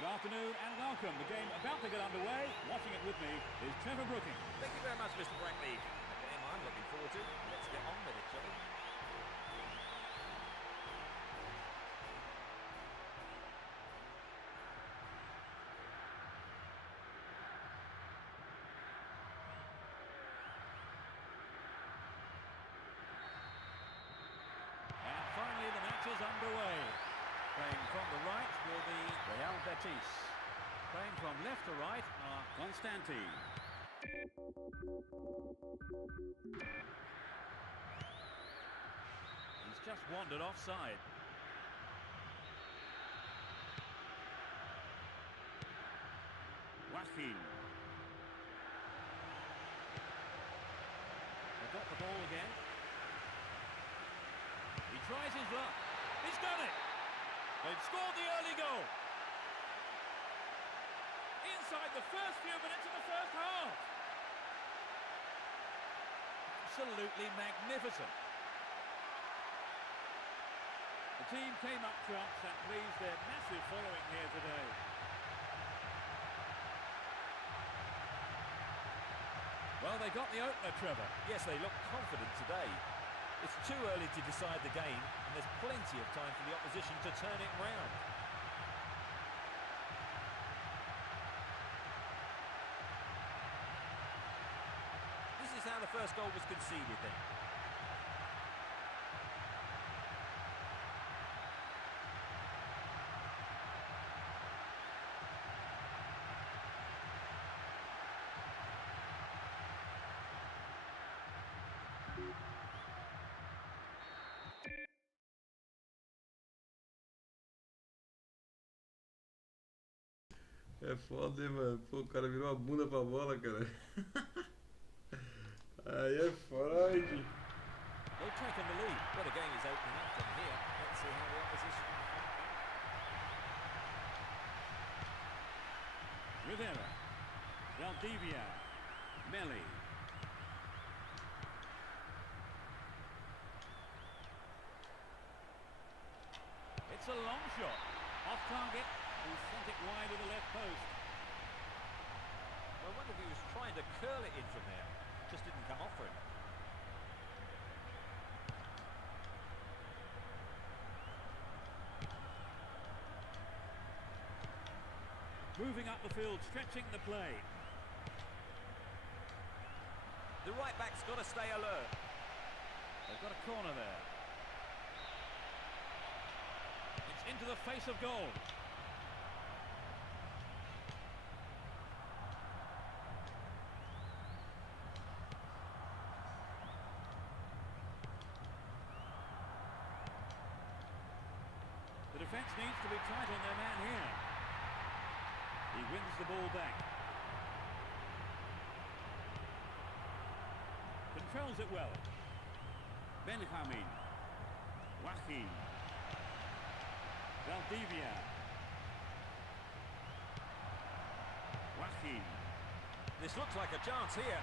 Good afternoon and welcome. The game about to get underway. Watching it with me is Trevor Brooking. Thank you very much, Mr. Brackley. A game I'm looking forward to. Let's get on with it, shall we? And finally the match is underway. Playing from the right will be Real Betis. Playing from left to right are Constantine. He's just wandered offside. Joaquin. They've got the ball again. He tries his luck. He's done it! They've scored the early goal. Inside the first few minutes of the first half. Absolutely magnificent. The team came up trumps and pleased their massive following here today. Well, they got the opener, Trevor. Yes, they look confident today. It's too early to decide the game, and there's plenty of time for the opposition to turn it round. This is how the first goal was conceded then. É foda, hein, mano? Pô, o cara virou a bunda pra bola, cara. Aí é Freud. They've taken the lead. Well, the game is opening up from here. Let's see how the opposition Rivera. Valdivia. Melli. It's a long shot. Off target. He sent it wide of the left post. I wonder if he was trying to curl it in from there. Just didn't come off for him. Moving up the field, stretching the play. The right back's got to stay alert. They've got a corner there. It's into the face of goal. The defence needs to be tight on their man here. He wins the ball back. Controls it well. Benjamin. Joaquin. Valdivia. Joaquin. This looks like a chance here.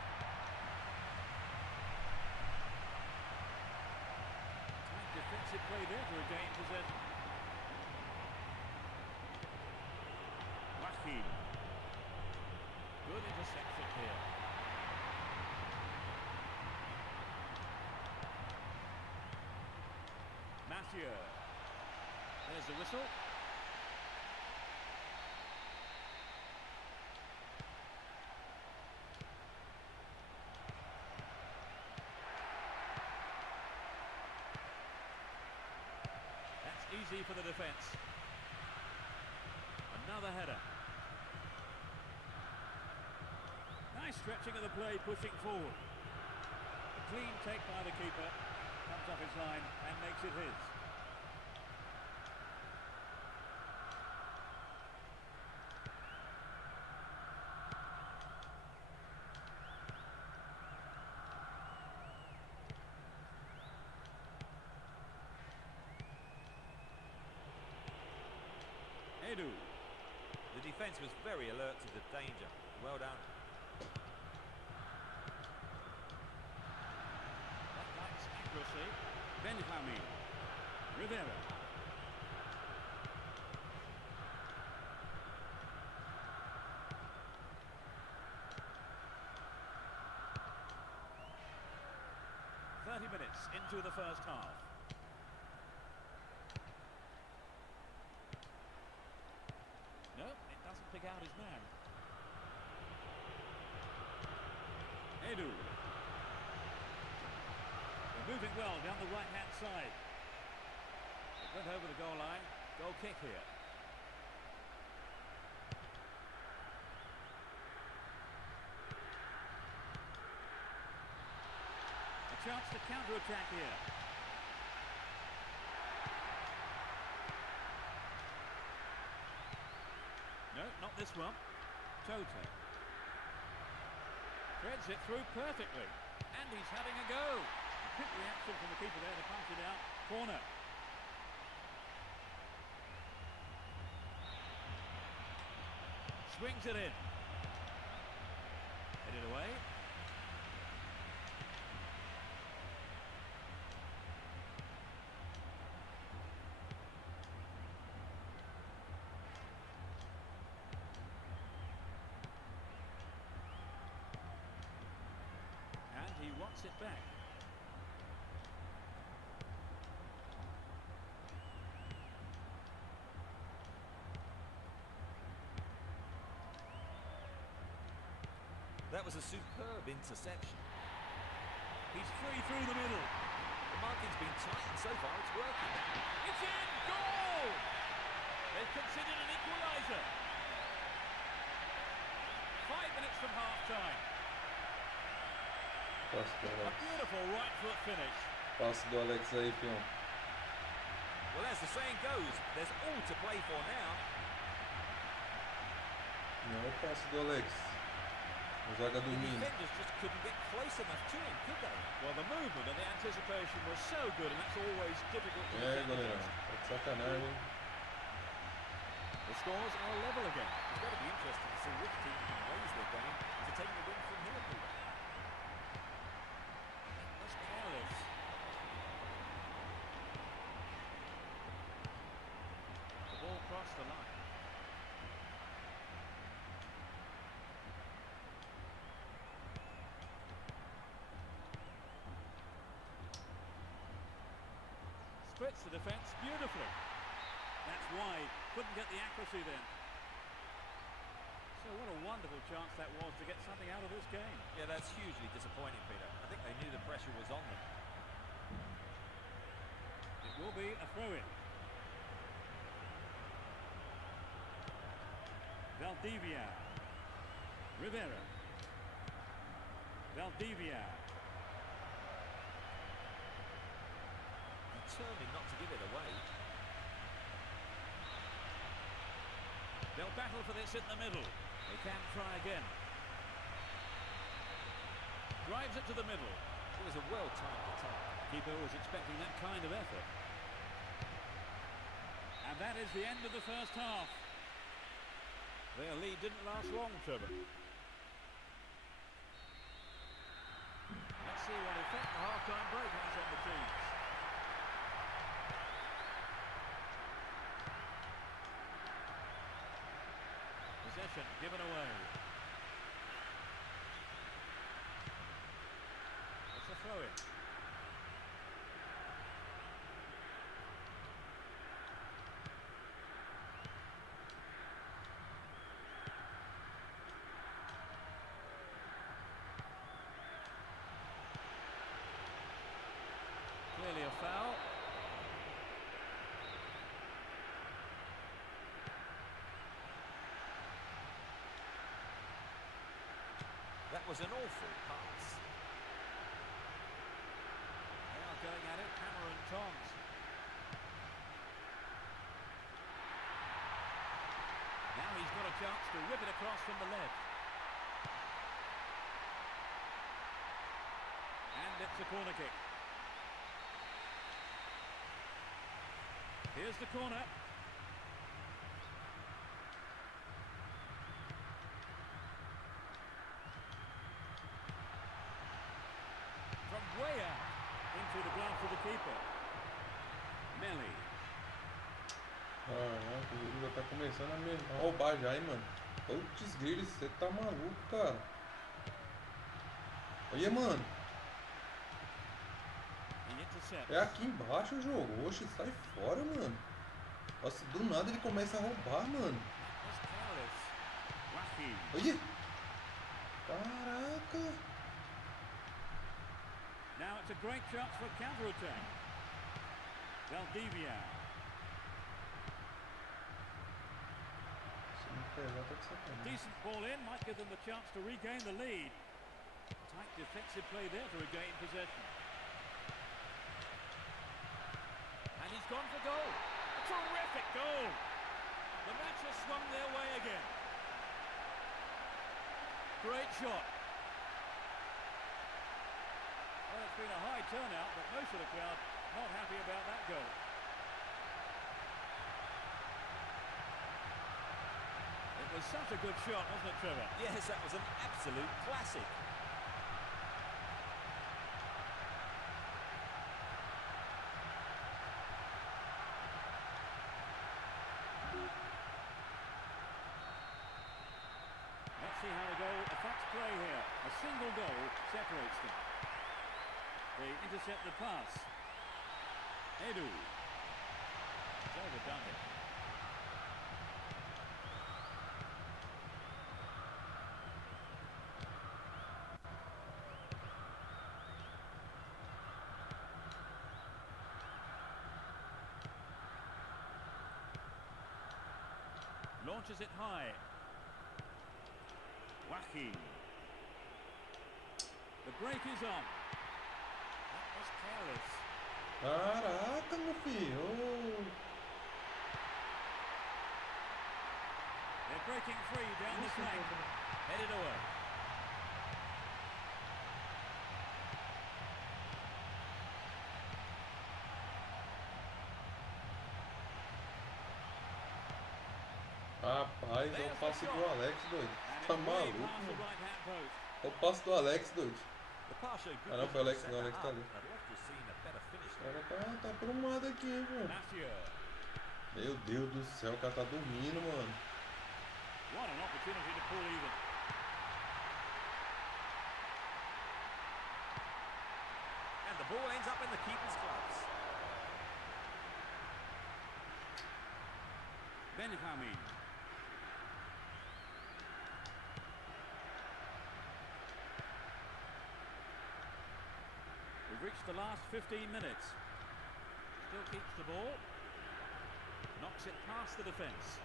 Tight defensive play there to regain possession. Joaquin. Good interception here. Mathieu. There's the whistle. That's easy for the defence. Another header. Nice stretching of the play, pushing forward. A clean take by the keeper. Comes off his line and makes it his. Edu. The defence was very alert to the danger. Well done. That lacks accuracy. Benjamin. Rivera. Minutes into the first half. No, it doesn't pick out his man. Edu. They're moving well down the right-hand side. It went over the goal line. Goal kick here. Chance to counter-attack here. No, not this one. Tota. Threads it through perfectly. And he's having a go. A quick reaction from the keeper there to punch it out. Corner. Swings it in. Headed away. He wants it back. That was a superb interception. He's free through the middle. The marking's been tight and so far it's working. It's in! Goal! They've considered an equaliser. 5 minutes from half-time. Passe do A Alex. beautiful right foot finish. Passe do Alex aí, fião. Well, as the saying goes, there's all to play for now. Não é o passe do Alex. Joga The domingo. defenders just couldn't get close enough to him, could they? Well, the movement and the anticipation was so good, and that's always difficult to É, defend goleirão. against. Tá de sacanagem. The scores are level again. It's going to be interesting to see which team can raise their game to take the win from here, Peter. That was careless. The ball crossed the line. Splits the defence beautifully. That's wide. Couldn't get the accuracy then. So what a wonderful chance that was to get something out of this game. Yeah, that's hugely disappointing, Peter. I think they knew the pressure was on them. It will be a throw-in. Valdivia. Rivera. Valdivia. Determined not to give it away. They'll battle for this in the middle. They can try again. Drives it to the middle. It was a well-timed attack. Keeper was expecting that kind of effort. And that is the end of the first half. Their lead didn't last long, Trevor. Let's see what effect the half-time break has on the teams. Possession given away. It's a throw-in. Clearly a foul. That was an awful pass. They are going at it, hammer and tongs. Now he's got a chance to whip it across from the left. And it's a corner kick. Here's the corner. From way out into the glove for the keeper. Melly. Caraca, o jogo já tá começando a roubar já, hein, mano. Putz, grilo, você tá maluco, cara. Olha, mano. He intercepts. É aqui embaixo o jogo. Oxe, sai fora, mano. Nossa, do nada ele começa a roubar, mano. Was careless. Wahi. Olha. Caraca. Now it's a great chance for a counter-attack. Valdivia. Se não pegar, tá de sacanagem. Decent ball in, might give them the chance to regain the lead. Tight defensive play there to regain possession. And he's gone for goal. A terrific goal. The match has swung their way again. Great shot. Well, it's been a high turnout, but most of the crowd not happy about that goal. It was such a good shot, wasn't it, Trevor? Yes, that was an absolute classic. Let's see how the goal affects play here. A single goal separates them. They intercept the pass. Edu. He's overdone it. Launches it high. Wahi. The break is on. That was careless. Caraca, meu filho. Ô. They're breaking free down the flank. Headed away. Rapaz, é o passe do Alex, doido. And Tá it's way maluco, past the mano. right hand post. É o passe do Alex, doido. The pass showed good Ah, não, foi o vision Alex, to set não, o that Alex tá up. ali. I'd love to have seen a better finish O there. cara tá aprumado aqui, hein, mano. Mathieu. Meu Deus do céu, o cara tá dormindo, mano. What an opportunity to pull even. And the ball ends up in the keeper's gloves. Benjamin. We've reached the last 15 minutes. Still keeps the ball. Knocks it past the defence.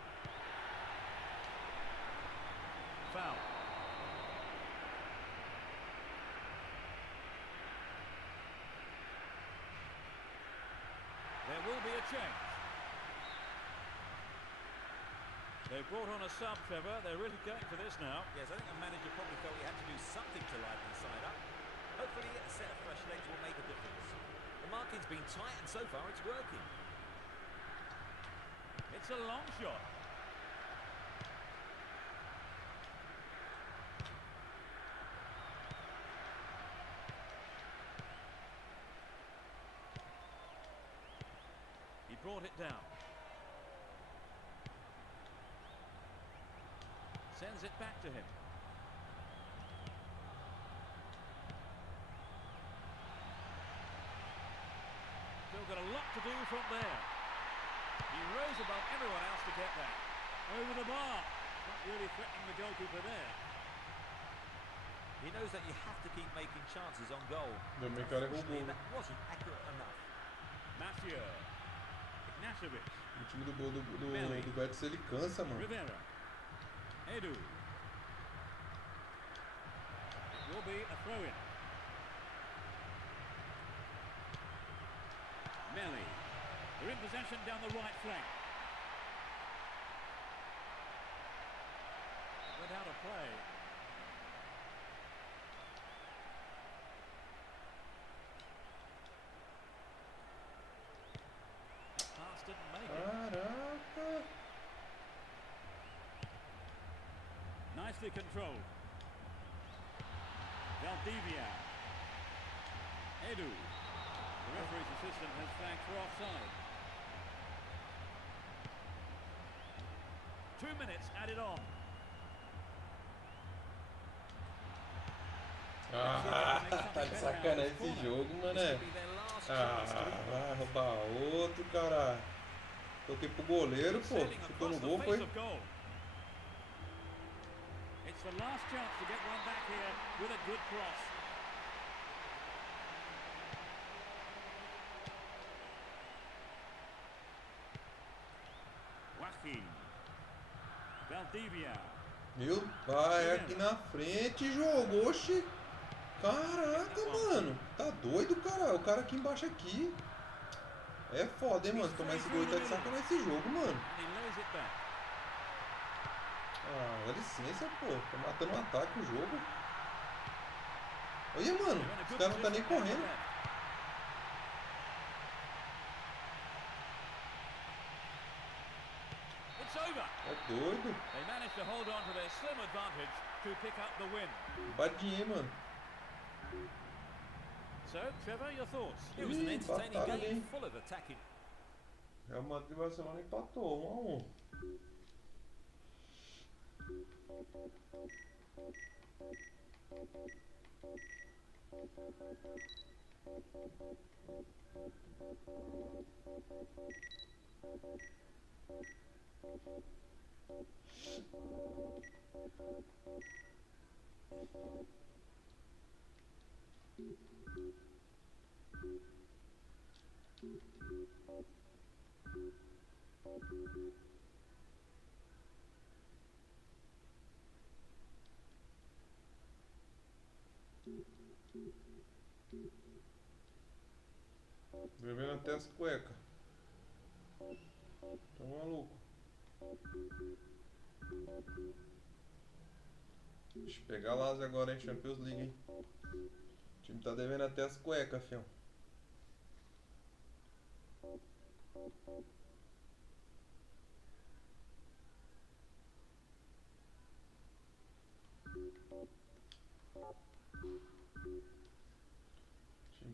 Foul. There will be a change. They've brought on a sub, Trevor. They're really going for this now. Yes, I think the manager probably felt he had to do something to liven the side up. Hopefully a set of fresh legs will make a difference. The marking's been tight and so far it's working. It's a long shot. He brought it down. Sends it back to him. Still got a lot to do from there. He rose above everyone else to get that. Over the bar. Not really threatening the goalkeeper there. He knows that you have to keep making chances on goal. Também cara com Unfortunately, gol. that wasn't accurate enough. Mathieu. Ignacevic. O time do gol do Betis, ele cansa, mano. Rivera. Edu. It will be a throw-in. Melli. They're in possession down the right flank. Went out of play. Pass didn't make it. Caraca. Nicely controlled. Valdivia. Edu. The referee's assistant has flagged for offside. 2 minutes added on. Ah, tá de sacanagem esse jogo, mané. Ah, vai roubar outro, cara. Toquei pro goleiro, pô. Chutou no gol, foi? It's the last chance to get one back here with a good cross. Joaquim. Valdivia. Meu pai, aqui na frente, jogo. Oxi. Caraca, mano. Tá doido, cara. O cara aqui embaixo aqui. É foda, hein, mano. Se tomar esse gol, tá de sacanagem esse jogo, mano. And he lays it back. Ah, dá licença, pô. Tá matando um ataque o jogo. Olha, mano. Os caras não tá nem correndo. It's over. É doido. They managed to hold on to their slim advantage to pick up the win. Badinha, hein, mano. So, Trevor, your thoughts? It was an entertaining empataram game ali. full of attacking. Real Madrid e Barcelona empatou 1-1. Bebendo até as cuecas. Tá maluco. Deixa eu pegar lá agora, hein? Champions League, hein? O time tá devendo até as cuecas, fião.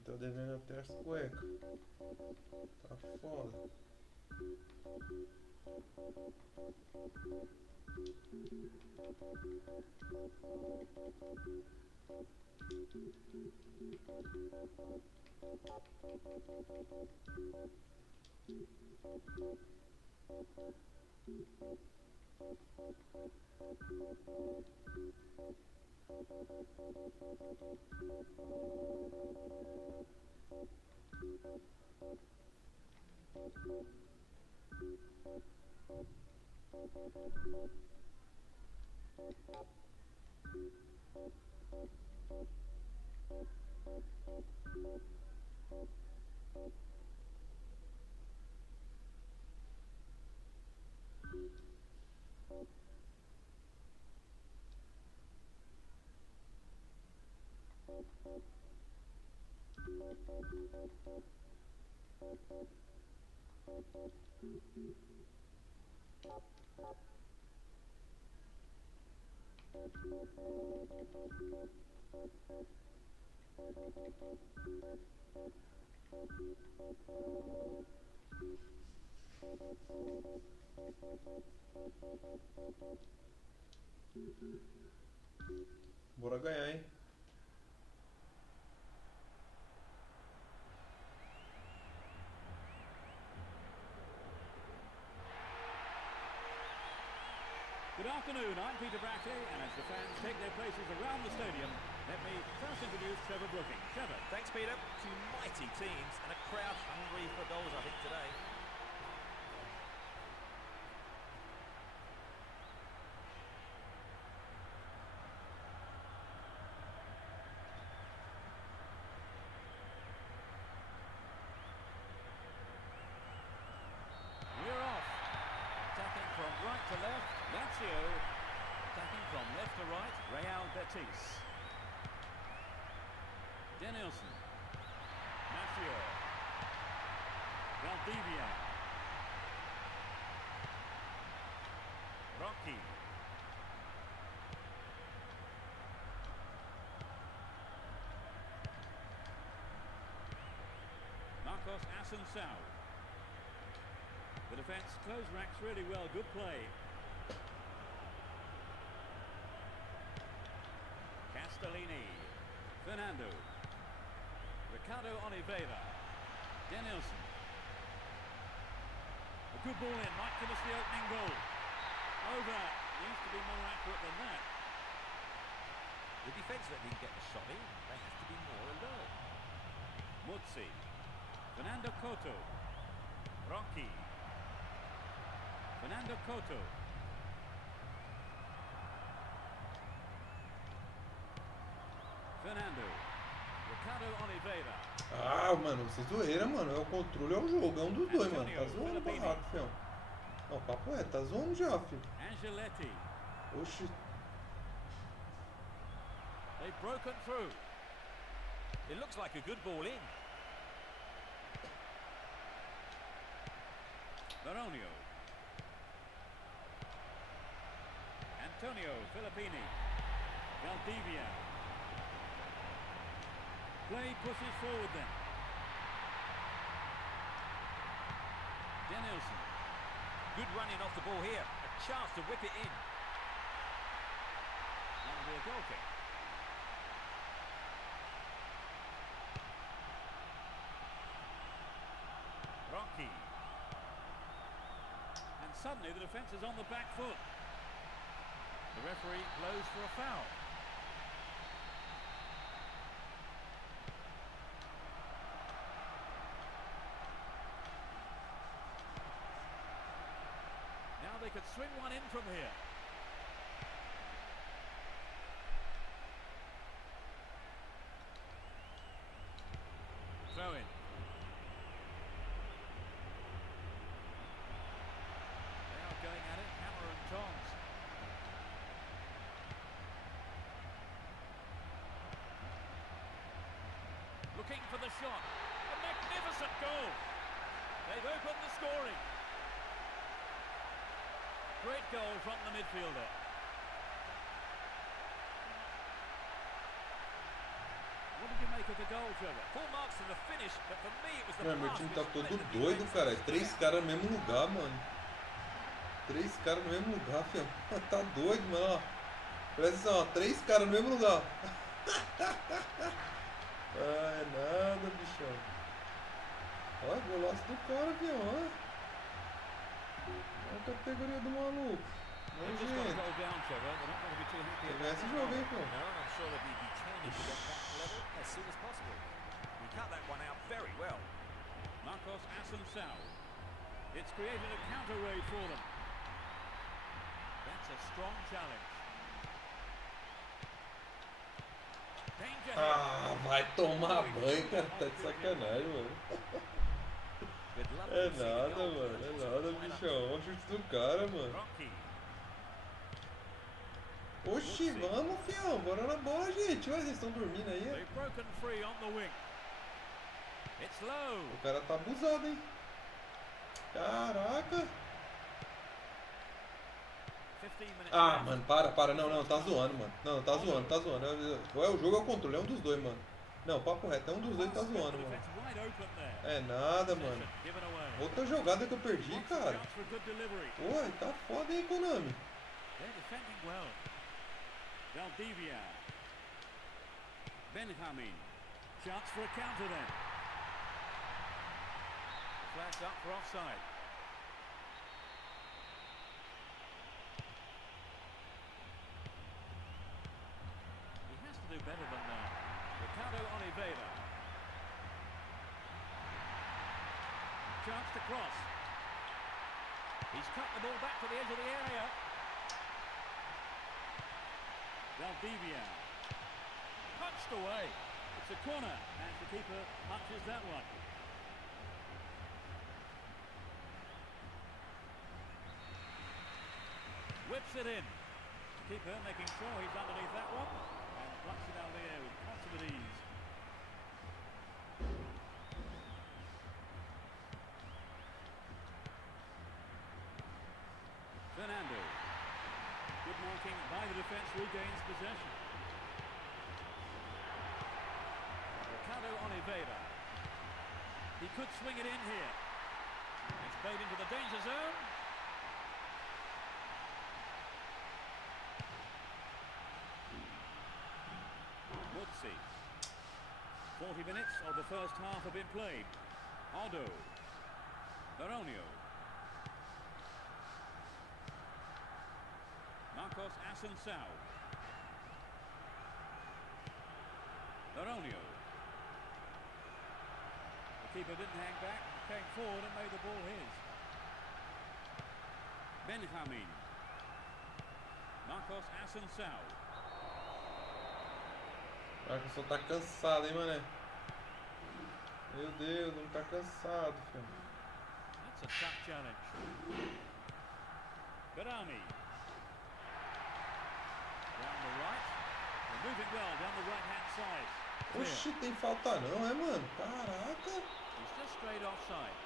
Tô devendo até as cuecas. Tá foda. Bora ganhar, hein? Good afternoon, I'm Peter Brackley, and as the fans take their places around the stadium, let me first introduce Trevor Brooking. Trevor. Thanks, Peter. Two mighty teams and a crowd hungry for goals, I think, today. We're off. Attacking from right to left, Lazio. Attacking from left to right, Real Betis. Danielson. Lazio. Valdivia. Rocky. Marcos Assunção. The defence close ranks really well. Good play. Castellini. Fernando. Ricardo Oliveira. Danielson. A good ball in. Might give us the opening goal. Over. Needs to be more accurate than that. The defence that didn't get the shot in, they have to be more alert. Muzzi. Fernando Couto. Rocky. Fernando Couto. Fernando. Ricardo Oliveira. Ah, mano, você zoeira, mano. É o controle, é o jogo. É um dos dois, mano. Tá zoando o barraco, fião. Não, papo é, tá zoando já, filho. Angeletti. Oxi. They've broken through. It looks like a good ball in. Baronio. Antonio Filippini. Valdivia. Play pushes forward then. Danielson. Good running off the ball here. A chance to whip it in. That'll be a goal kick. Rocky. And suddenly the defence is on the back foot. The referee blows for a foul. Now they could swing one in from here. Throw in. They are going at it, hammer and tongs. Looking for the shot. A magnificent goal. They've opened the scoring. Great goal from the midfielder. What did you make make of the goal, Trevor? Full marks for the finish, but for me it was the Mano, meu pass time which tá led todo the doido, defense cara. to Três step out. caras no mesmo lugar, mano. Três caras no mesmo lugar, fião. Tá doido, mano, ó. Presta atenção, ó. Três caras no mesmo lugar. Ah, é nada, bichão. Olha, golaço do cara, fião, ó. Olha a categoria do maluco. They've just got a goal down, Trevor. They're not going to be too happy Ele about esse that. jogo, hein, fião. No, I'm sure they'll be determined to get back level as soon as possible. He cut that one out very well. Marcos Assunção. It's created a counter raid for them. That's a strong challenge. Danger here. Ah, vai tomar banho, cara. Tá de sacanagem, mano. We'd love É to see the nada, goal, mano. but É it nada, wasn't quite bichão. Olha o chute do cara, mano. Rocky. Oxi, vamos, fião. Bora na bola, gente. Olha, vocês estão dormindo aí. They've broken free on the wing. It's low. O cara tá abusado, hein. Caraca. 15 minutes Ah, left. mano, para. Não, tá zoando, mano. Não, tá zoando. Ou é o jogo ou é o controle. É um dos dois, mano. Não, papo reto. É um dos dois que tá zoando, mano. Defense wide open there. É nada, mano. Given away. Outra jogada que eu perdi, Lots of cara. chance for good delivery. Pô, tá foda, hein, Konami. They're defending well. Valdivia. Benjamin. Chance for a counter then. Flags up for offside. He has to do better than that. Ricardo Oliveira. Chance to cross. He's cut the ball back to the edge of the area. Valdivia. Punched away. It's a corner, and the keeper punches that one. Whips it in. Keeper making sure he's underneath that one, and plucks it out of the air with consummate ease. Fernando. Good marking by the defence, regains possession. Ricardo Oliveira. He could swing it in here. It's played into the danger zone. Woodsy. 40 minutes of the first half have been played. Aldo. Baronio. Marcos Assunção. Baronio. The keeper didn't hang back, came forward and made the ball his. Benjamin. Marcos Assunção. Acho que só tá cansado, hein, mané. Meu Deus, não tá cansado, filho. That's a tough challenge. Garami. Down the right. They're moving well down the right-hand side. Clear. Oxi, tem falta não, é, mano? Caraca. He's just straight offside.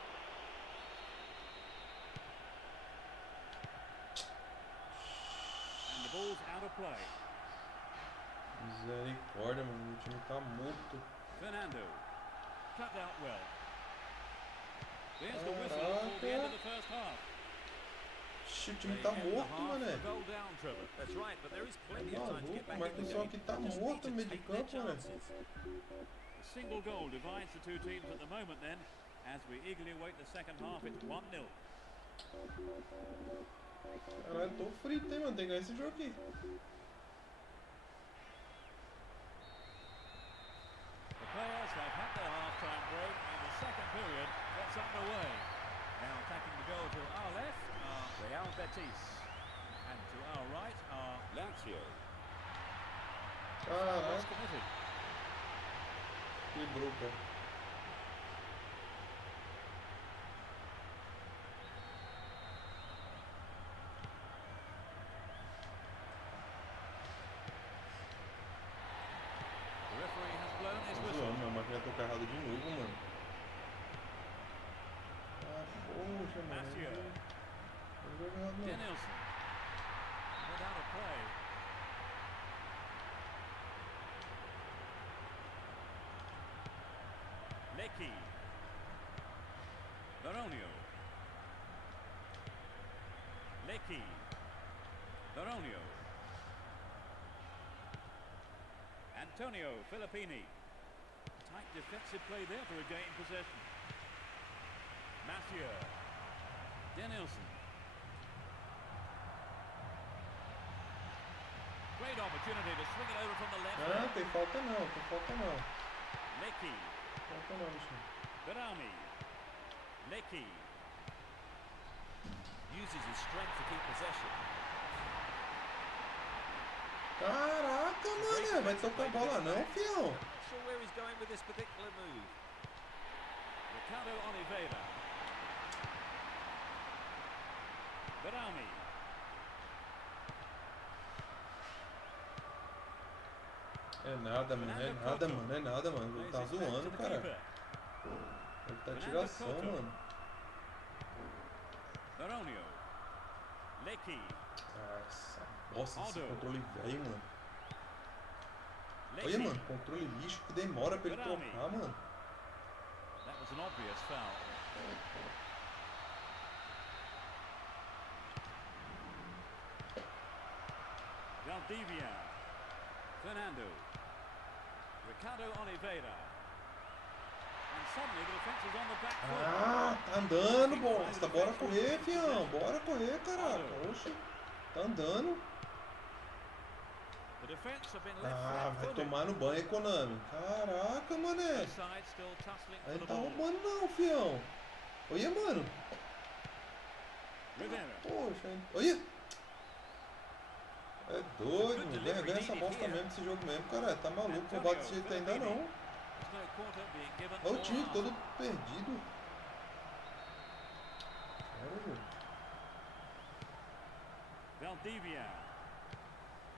And the ball's out of play. Misericórdia, mano. O time tá morto. Fernando. Cut out well. There's the whistle for the end of the first half. Oxi, o time They tá end the morto, half mané. with a goal down, Trevor. That's right, but there is plenty of time to get Maluco, back mas in o the pessoal game. aqui tá Just need morto to no meio de take their campo, mané. chances. A single goal divides the two teams at the moment then, as we eagerly await the second half. It's 1-0. Caralho, tô frito, hein, mano. Tem que ganhar esse jogo aqui. The players have had their half-time break and the second period gets underway. Now attacking the goal to our left are Real Betis, and to our right are Lazio. Caraca, What's committed? que bruca. The referee has blown his Tô whistle. zoando, minha máquina tocar errado de novo, mano. Ah, poxa, mano. Lazio. Não jogo errado, não. Denilson. Put out of play. Lecky. Baronio. Lecky. Baronio. Antonio Filippini. Tight defensive play there to regain possession. Mathieu. Danielson. Great opportunity to swing it over from the left. Ah, tem falta não, tem falta não. Lecky. Falta não, bicho. Berami. Lecky. Uses his strength to keep possession. Caraca, mano, vai tocar a bola não, fião. Not sure where he's going with this particular move. Ricardo Oliveira. Berami. É nada, mano, é nada, mano, é nada, mano. Ele tá zoando, cara. Ele tá tiração, mano. Baronio. Lecky. Nossa, esse controle velho, mano. Olha, Lecky. mano, controle lixo que demora pra ele trocar, mano. That was an obvious foul. Valdivia. Fernando. Ricardo Oliveira. And suddenly the defense is on the back foot. Ah, tá andando, bosta. Bora correr, fião. Bora correr, caraca. Oxe, tá andando. The defense have been left Ah, vai flat-footed. tomar no banho, Konami. Caraca, mané. Both sides still tussling Aí for não the tá ball. roubando não, fião. Olha, mano. Rivera. Poxa, olha. É doido, mano. Ganha essa bosta mesmo desse jogo mesmo, cara. Tá maluco, roubar desse jeito ainda não. There's no quarter being given Olha o or time half. todo perdido. Sério, Valdivia.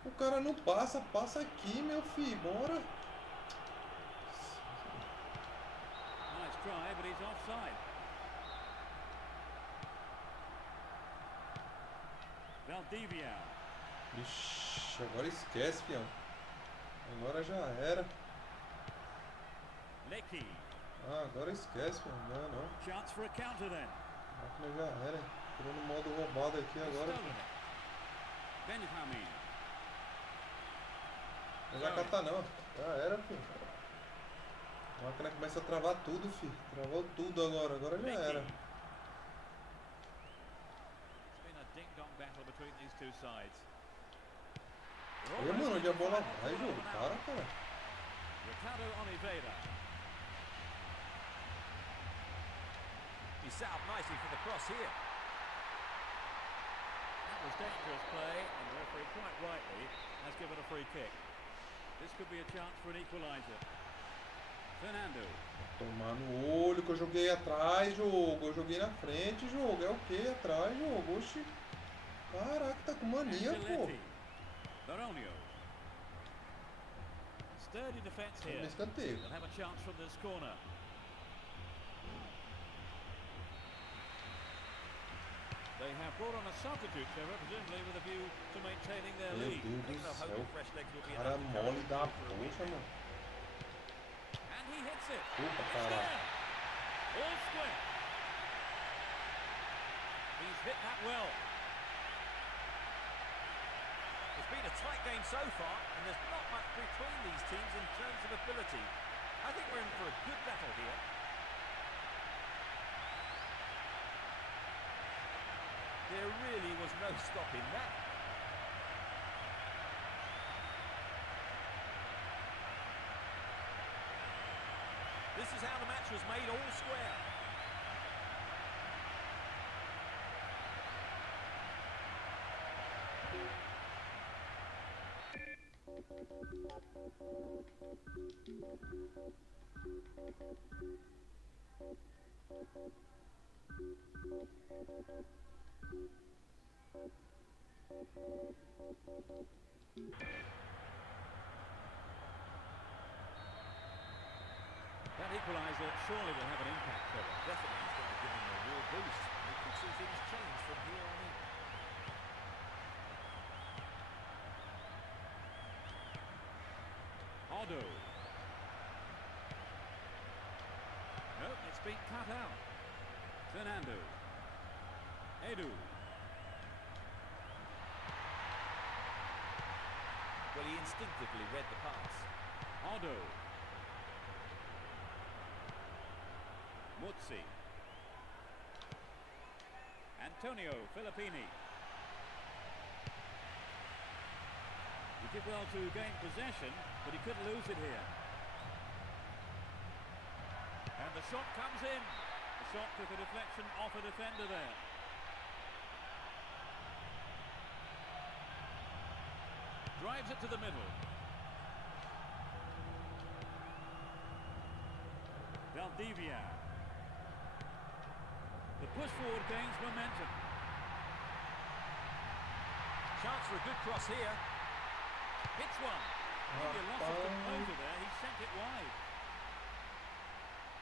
o cara não passa, passa aqui, meu filho. Bora. Nice try, but he's offside. Valdivia. Ixi, agora esquece, fião. Agora já era. Lecky. Ah, agora esquece, fião. Não, não. Chance for a counter then. A máquina já era. Entrou no modo roubado aqui agora. Stolen it. Benjamin. Não vai catar não. Já era, filho. A máquina começa a travar tudo, filho. Travou tudo agora. Agora já era. It's been a ding-dong battle between these two sides. Olha, mano, onde a bola vai, jogo. Para, cara. Ricardo Oliveira. He's set up nicely for the cross here. That was dangerous play, and the referee quite rightly has given a free kick. This could be a chance for an equaliser. Fernando. Tomar no olho que eu joguei atrás, jogo. Eu joguei na frente, jogo. É o que atrás, jogo? Oxi. Caraca, tá com mania, pô. Angeletti. Baronio. Sturdy defence Tá no here. escanteio. They'll have a chance from this corner. They have brought on a substitute here, presumably with a view to maintaining their Meu lead. Deus do céu. Fresh legs will be Cara enough to mole carry da through for a week. poxa, mano. And he hits it. Opa, It's caralho. there. All square. He's hit that well. It's been a tight game so far, and there's not much between these teams in terms of ability. I think we're in for a good battle here. There really was no stopping that. This is how the match was made all square. That equaliser surely will have an impact, Trevor. Definitely, it's going to give him a real boost. We could see things change from here on in. Odo. been cut out. Fernando. Edu. Well, he instinctively read the pass. Odo. Muzzi. Antonio Filippini. He did well to gain possession, but he could lose it here. And the shot comes in. The shot took a deflection off a defender there. Drives it to the middle. Valdivia. The push forward gains momentum. Chance for a good cross here. Hits one. Maybe a loss of composure there. He sent it wide.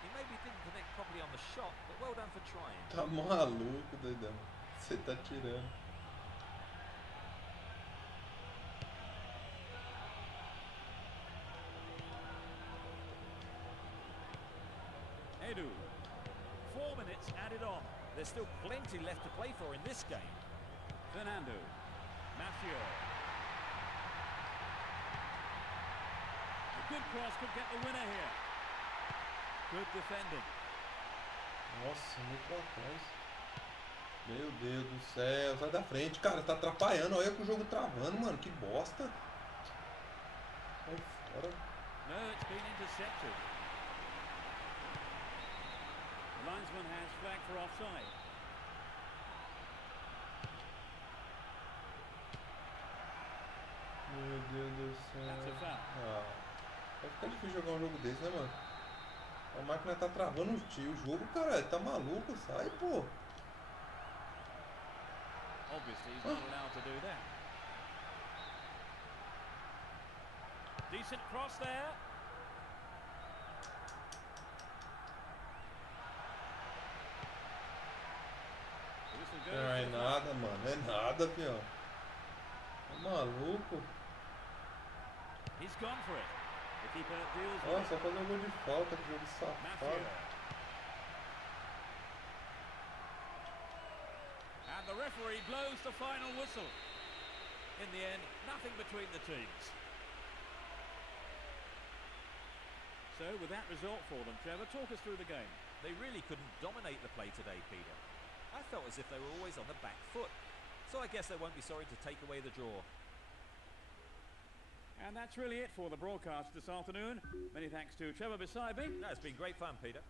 He maybe didn't connect properly on the shot, but well done for trying. Tá maluco, doidão. Você tá tirando. Edu. 4 minutes added on. There's still plenty left to play for in this game. Fernando. Mathieu. A good cross could get the winner here. Good defending. Nossa, muito pra trás. Meu Deus do céu, sai da frente, cara, tá atrapalhando. Olha com o jogo travando, mano, que bosta. Sai fora. No, it's been intercepted. The linesman has flagged for offside. Meu Deus do céu. That's a foul. Ah, vai ficar difícil jogar um jogo desse, né, mano? A máquina tá travando o jogo, caralho, tá maluco, sai, pô. Obviously, he's not allowed to do that. Decent cross there. The whistle goes. Não é nada, mano, é nada, fião. Tá maluco. He's gone for it. The keeper deals Ó, with só fazer um gol de falta, que jogo Mathieu. safado. And the referee blows the final whistle. In the end, nothing between the teams. So, with that result for them, Trevor, talk us through the game. They really couldn't dominate the play today, Peter. I felt as if they were always on the back foot. So I guess they won't be sorry to take away the draw. And that's really it for the broadcast this afternoon. Many thanks to Trevor beside me. No, it's been great fun, Peter.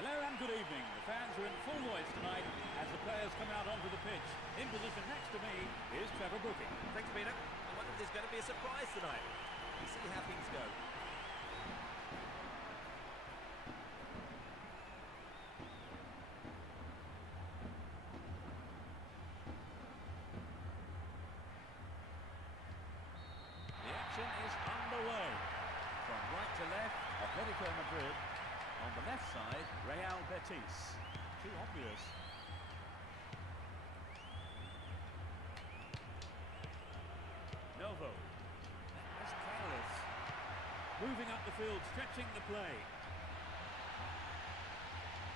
Hello and good evening. The fans are in full voice tonight as the players come out onto the pitch. In position next to me is Trevor Brooking. Thanks, Peter. I wonder if there's going to be a surprise tonight. We'll see how things go. The action is underway. From right to left, Atletico Madrid. On the left side, Real Betis. Too obvious. Novo. That was careless. Moving up the field, stretching the play.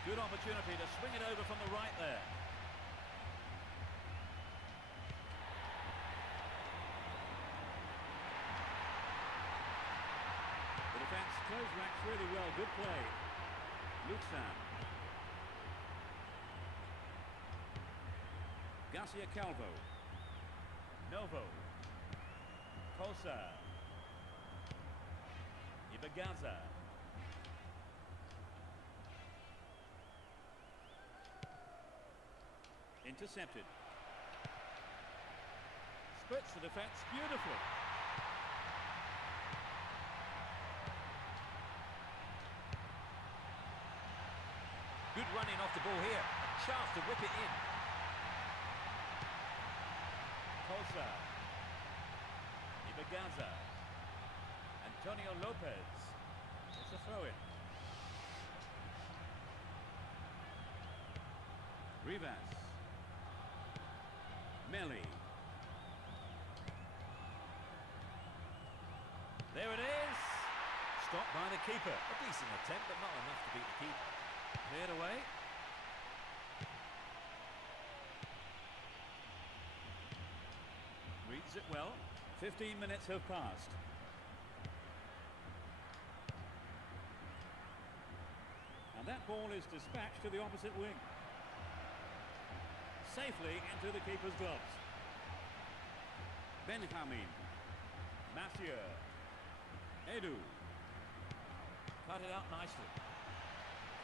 Good opportunity to swing it over from the right there. The defence close ranks really well. Good play. Luxan. Garcia Calvo. Novo. Cosa. Ibagaza. Intercepted. Splits the defence beautifully. Good running off the ball here. A chance to whip it in. Cosa. Ibagaza. Antonio Lopez. It's a throw-in. Rivas. Melli. There it is. Stopped by the keeper. A decent attempt, but not enough to beat the keeper. Cleared away. Reads it well. 15 minutes have passed. And that ball is dispatched to the opposite wing. Safely into the keeper's gloves. Benjamin. Mathieu. Edu. Cut it out nicely.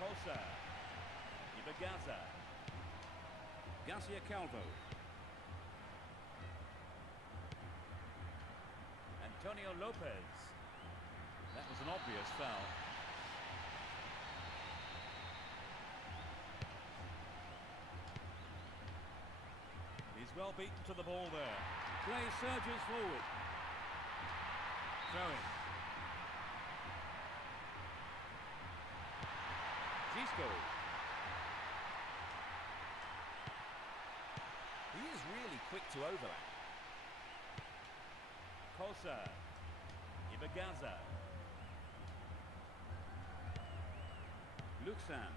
Cosa. Ibagaza. Garcia Calvo. Antonio Lopez. That was an obvious foul. He's well beaten to the ball there. Play surges forward. Throwing. Zisco. He is really quick to overlap. Cosa. Ibagaza. Luxan.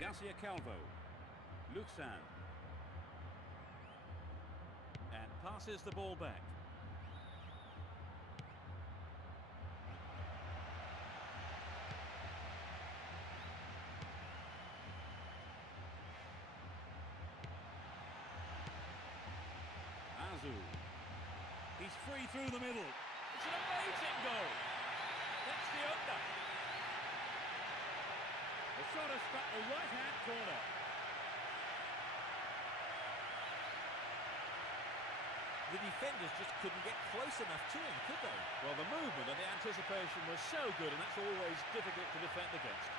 Garcia Calvo. Luxan. And passes the ball back. Azu. He's free through the middle. It's an amazing goal. That's the opener. The shot has struck the right-hand corner. The defenders just couldn't get close enough to him, could they? Well, the movement and the anticipation was so good, and that's always difficult to defend against.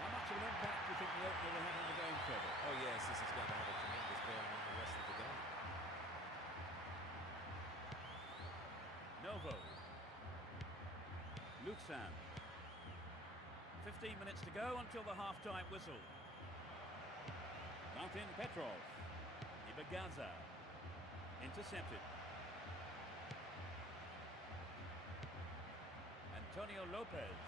How much of an impact do you think the opener will have on the game, Trevor? Oh yes, this is going to have a tremendous bearing on the rest of the game. Novo. Luxan. 15 minutes to go until the half-time whistle. Martin Petrov. Ibagaza. Intercepted. Antonio Lopez.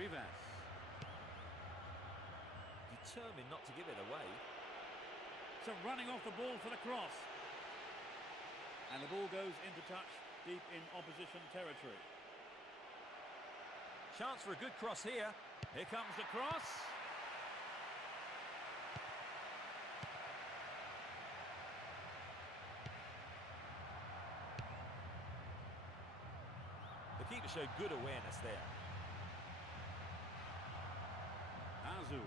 Rivas. Determined not to give it away. So running off the ball for the cross. And the ball goes into touch deep in opposition territory. Chance for a good cross here. Here comes the cross. The keeper showed good awareness there. Azu.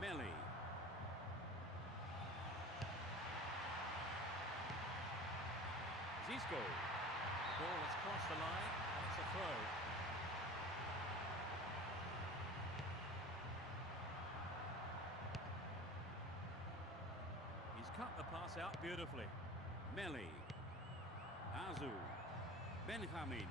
Melli. Zisco. Ball has crossed the line, and it's a throw. He's cut the pass out beautifully. Melli. Azu. Benjamin.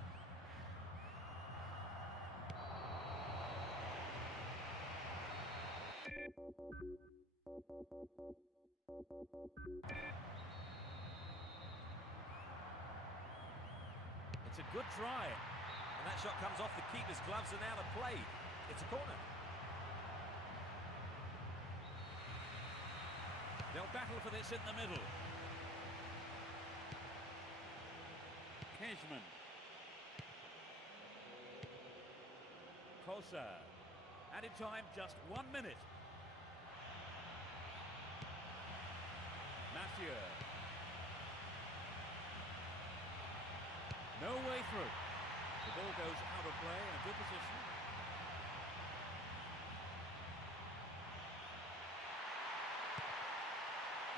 It's a good try. And that shot comes off the keeper's gloves and out of play. It's a corner. They'll battle for this in the middle. Cashman. Kosa. Added time just 1 minute. Mathieu. No way through. The ball goes out of play in a good position.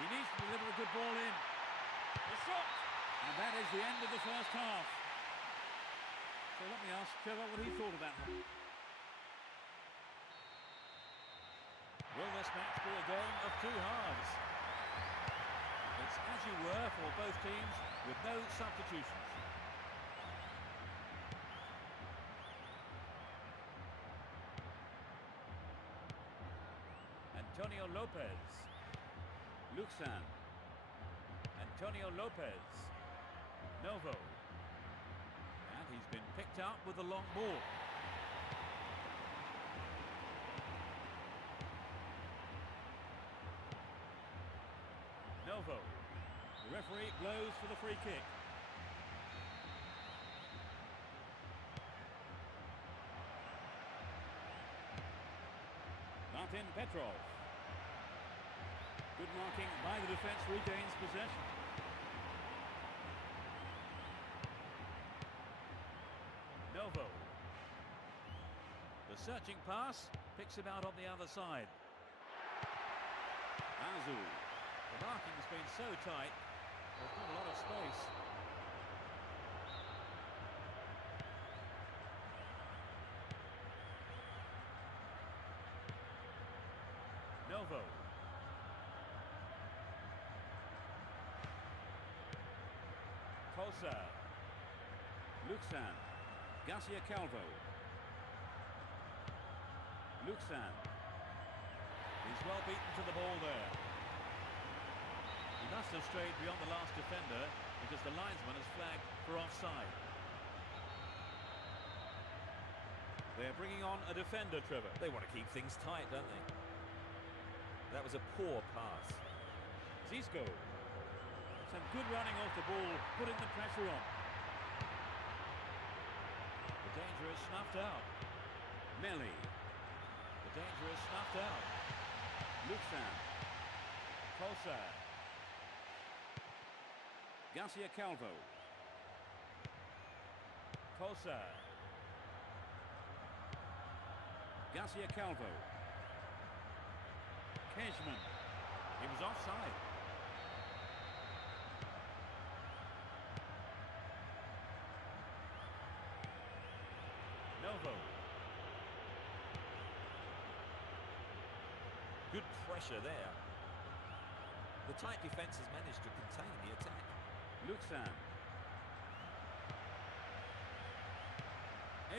He needs to deliver a good ball in. The shot! And that is the end of the first half. So let me ask Trevor what he thought of that. Will this match be a game of two halves? It's as you were for both teams with no substitutions. Antonio Lopez. Luxan. Antonio Lopez. Novo. And he's been picked up with the long ball. Novo. The referee blows for the free kick. Martin Petrov. Good marking by the defence, regains possession. Novo. The searching pass picks him out on the other side. Azu. The marking has been so tight, there's not a lot of space. Novo. Kosa. Luxan. Garcia Calvo. Luxan. He's well beaten to the ball there. He must have strayed beyond the last defender because the linesman has flagged for offside. They're bringing on a defender, Trevor. They want to keep things tight, don't they? That was a poor pass. Zisco. Some good running off the ball, putting the pressure on. The danger is snuffed out. Melli. The danger is snuffed out. Luxan. Colsa. Garcia Calvo. Colsa. Garcia Calvo. Cashman. He was offside. Novo. Good pressure there. The tight defence has managed to contain the attack. Luxan.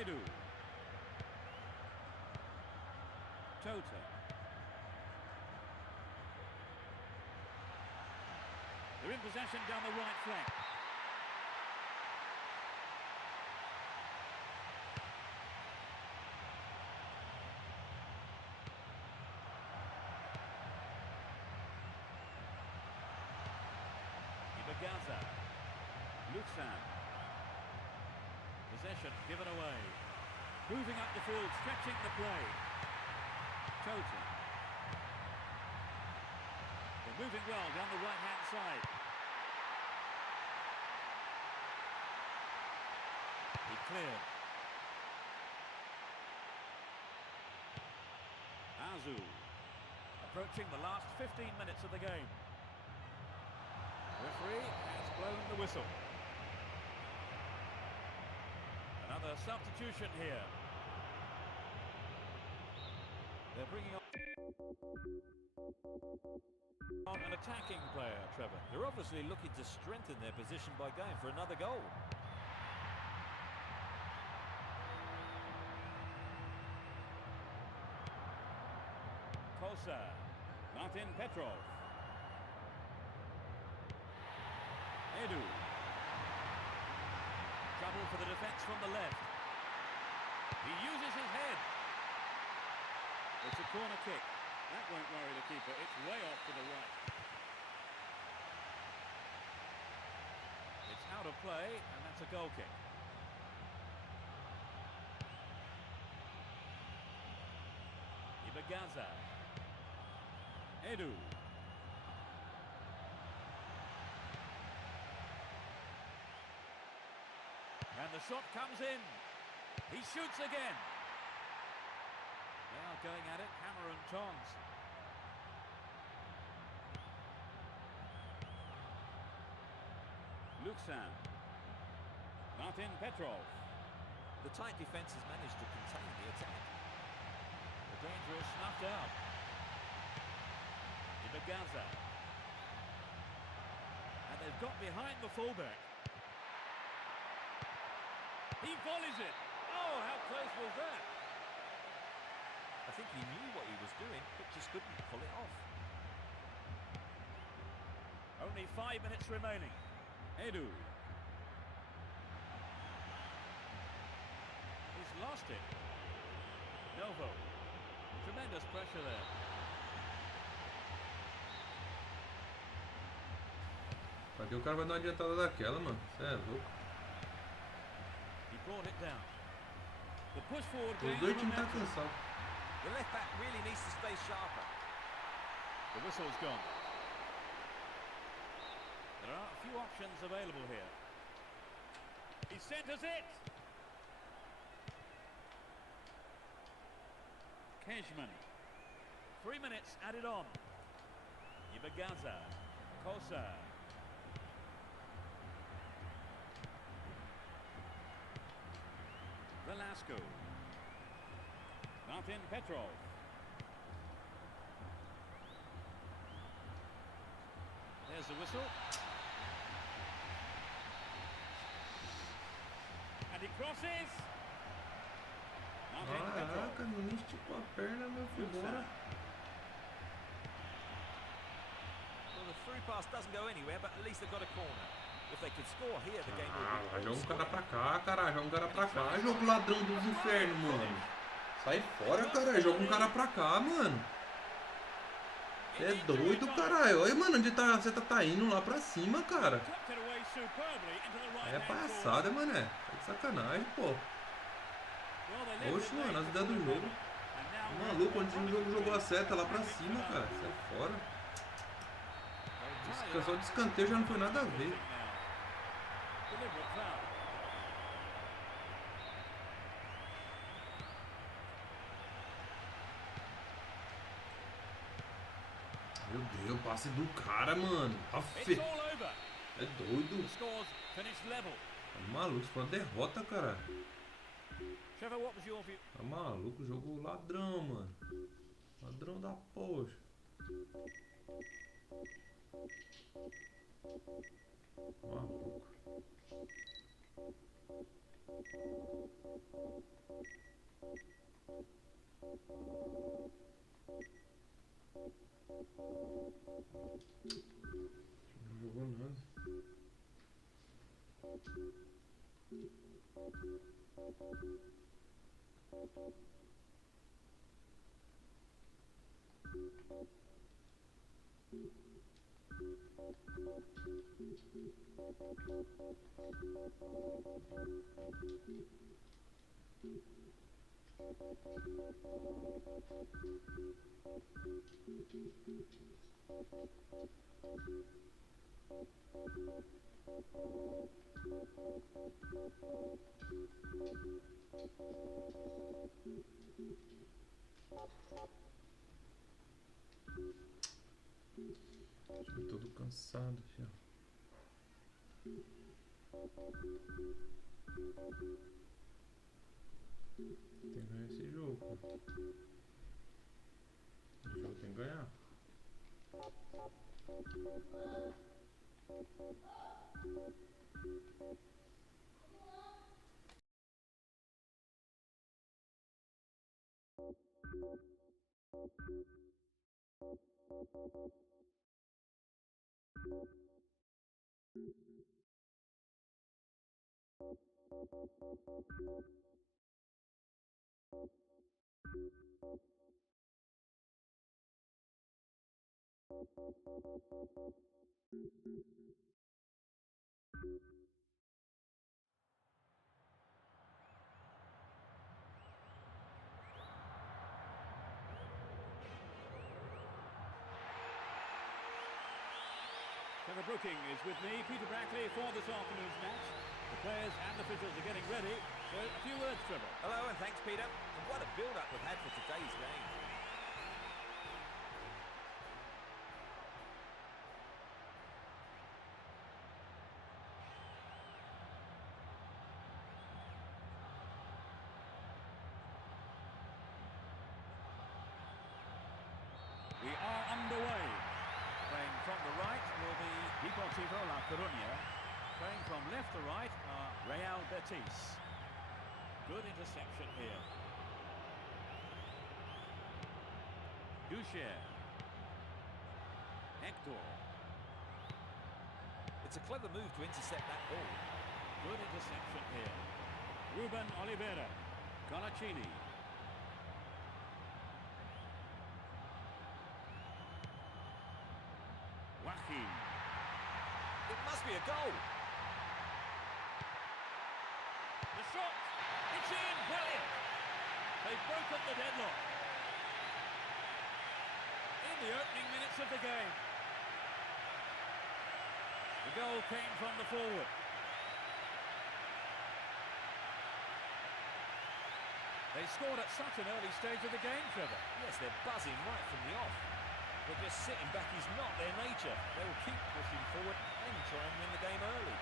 Edu. Tota. They're in possession down the right flank. Ibagaza. Luxan. Possession given away. Moving up the field, stretching the play. Tota. They're moving well down the right-hand side. He cleared. Azu. Approaching the last 15 minutes of the game. Referee has blown the whistle. Another substitution here. They're bringing on an attacking player, Trevor. They're obviously looking to strengthen their position by going for another goal. Colsa. Martin Petrov. Edu. Trouble for the defence from the left. He uses his head. It's a corner kick. That won't worry the keeper. It's way off to the right. It's out of play, and that's a goal kick. Ibagaza. Edu. And the shot comes in. He shoots again. They are going at it, hammer and tongs. Luxan. Martin Petrov. The tight defence has managed to contain the attack. The danger is snuffed out. Ibagaza. And they've got behind the fullback. He volleys it. Oh, how close was that? I think he knew what he was doing, but just couldn't pull it off. Only 5 minutes remaining. Edu. He's lost it. Novo. Tremendous pressure there. Pra que o cara vai dar uma adiantada daquela, mano? Cê é louco. He brought it down. The push forward. Os dois times tá cansados. The left back really needs to stay sharper. The whistle's gone. There are a few options available here. He centers it. Cashman. 3 minutes added on. Ibagaza. Kosa. Velasco. Martin Petrov. There's the whistle. And he crosses. Martin Petrov. Caraca, não esticou a perna, meu filho. Bora. Well, the through pass doesn't go anywhere, but at least they've got a corner. If they could score here, the game will be Joga um cara pra cá, caralho. Joga um cara pra cá. Jogo ladrão dos infernos, mano. Sai fora, caralho. Joga um cara pra cá, mano. Você é doido, caralho. Olha, mano, onde tá, você tá indo lá pra cima, cara. É palhaçada, mané. Tá de sacanagem, pô. Oxe, mano, as ideias do jogo. Maluco, onde o jogo jogou a seta lá pra cima, cara. Sai fora. Só de escanteio já não foi nada a ver. Meu Deus, passe do cara, mano. Aff. É doido. Tá maluco, isso foi uma derrota, cara. Tá maluco, jogo ladrão, mano. Ladrão da poxa. Maluco. Não jogou nada. Tô todo cansado, filho. Tem que ganhar esse jogo, pô. Esse jogo tem que ganhar. Trevor Brooking is with me, Peter Brackley, for this afternoon's match. The players and officials are getting ready. So a few words, Trevor. Hello and thanks, Peter. And what a build-up we've had for today's game. We are underway. Playing from the right will be Deportivo La Coruña. Playing from left to right are Real Betis. Good interception here. Ducher. Hector. It's a clever move to intercept that ball. Good interception here. Ruben Oliveira. Colacini. Joaquin. It must be a goal. The shot. It's in. Brilliant. They've broken the deadlock. In the opening minutes of the game. The goal came from the forward. They scored at such an early stage of the game, Trevor. Yes, they're buzzing right from the off. But just sitting back is not their nature. They will keep pushing forward and try and win the game early.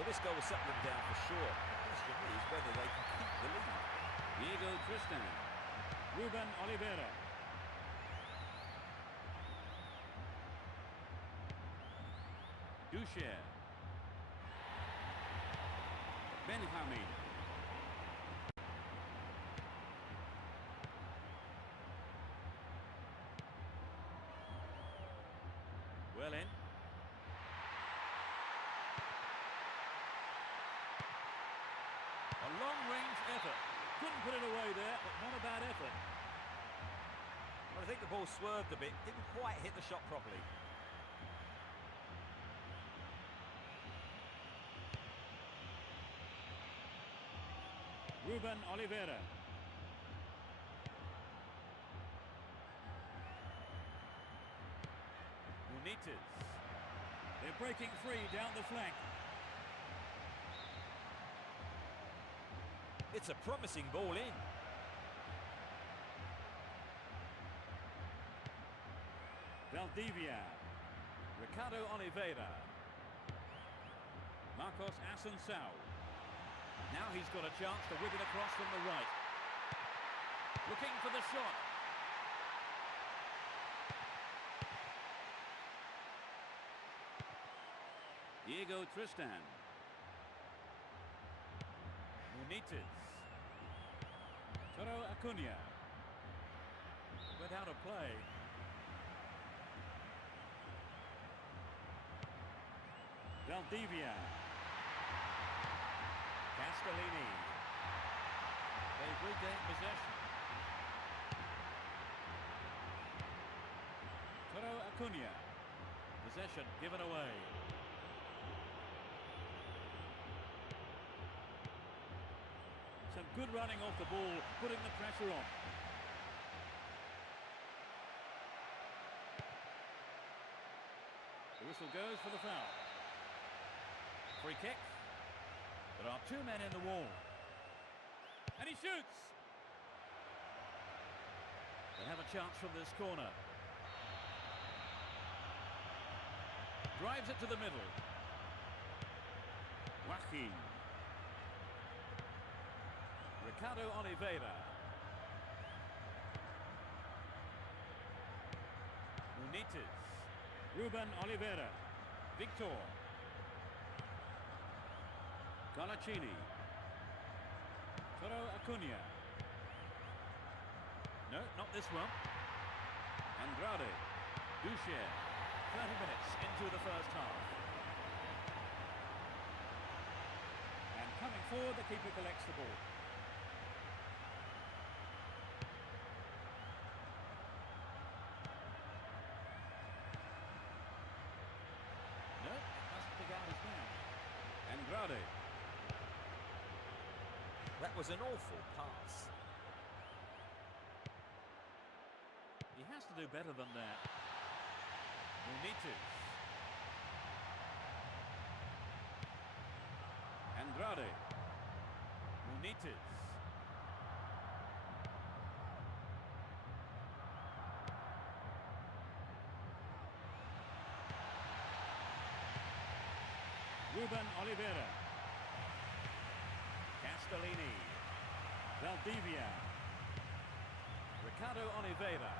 Well, this goal will settle them down for sure. The question is whether they can keep the lead. Diego Tristan. Ruben Oliveira. Ducher. Benjamin. Well in. A long-range effort. Couldn't put it away there, but not a bad effort. Well, I think the ball swerved a bit. Didn't quite hit the shot properly. Ruben Oliveira. Munites. They're breaking free down the flank. It's a promising ball in. Valdivia. Ricardo Oliveira. Marcos Assunção. Now he's got a chance to whip it across from the right. Looking for the shot. Diego Tristan. Munites. Toro Acuna. Went out of play. Valdivia. Castellini. They've regained possession. Toro Acuna. Possession given away. Some good running off the ball, putting the pressure on. The whistle goes for the foul. Free kick. There are two men in the wall. And he shoots! They have a chance from this corner. Drives it to the middle. Joaquin. Ricardo Oliveira. Munites. Ruben Oliveira. Victor. Colaccini. Toro Acuna. No, not this one. Andrade. Duche. 30 minutes into the first half. And coming forward, the keeper collects the ball. No, doesn't pick out his man. Andrade. That was an awful pass. He has to do better than that. Munites. Andrade. Munites. Ruben Oliveira. Castellini. Valdivia. Ricardo Oliveira.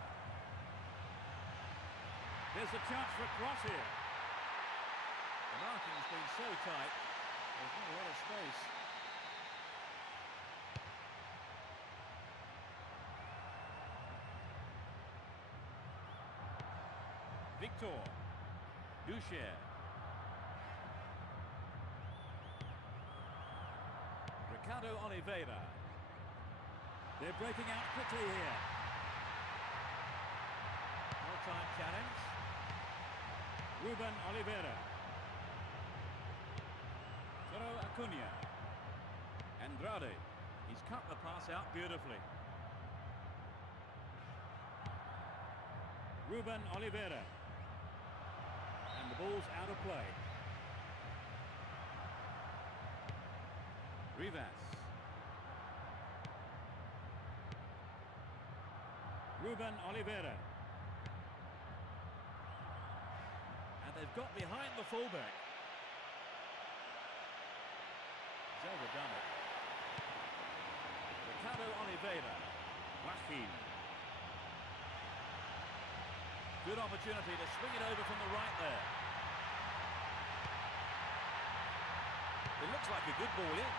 There's a chance for a cross here. The marking's been so tight, there's not a lot of space. Victor. Duche. Ricardo Oliveira. They're breaking out quickly here. No-time challenge. Ruben Oliveira. Toro Acuna. Andrade. He's cut the pass out beautifully. Ruben Oliveira. And the ball's out of play. Rivas. Ruben Oliveira. And they've got behind the fullback. He's overdone it. Ricardo Oliveira. Joaquin. Good opportunity to swing it over from the right there. It looks like a good ball in.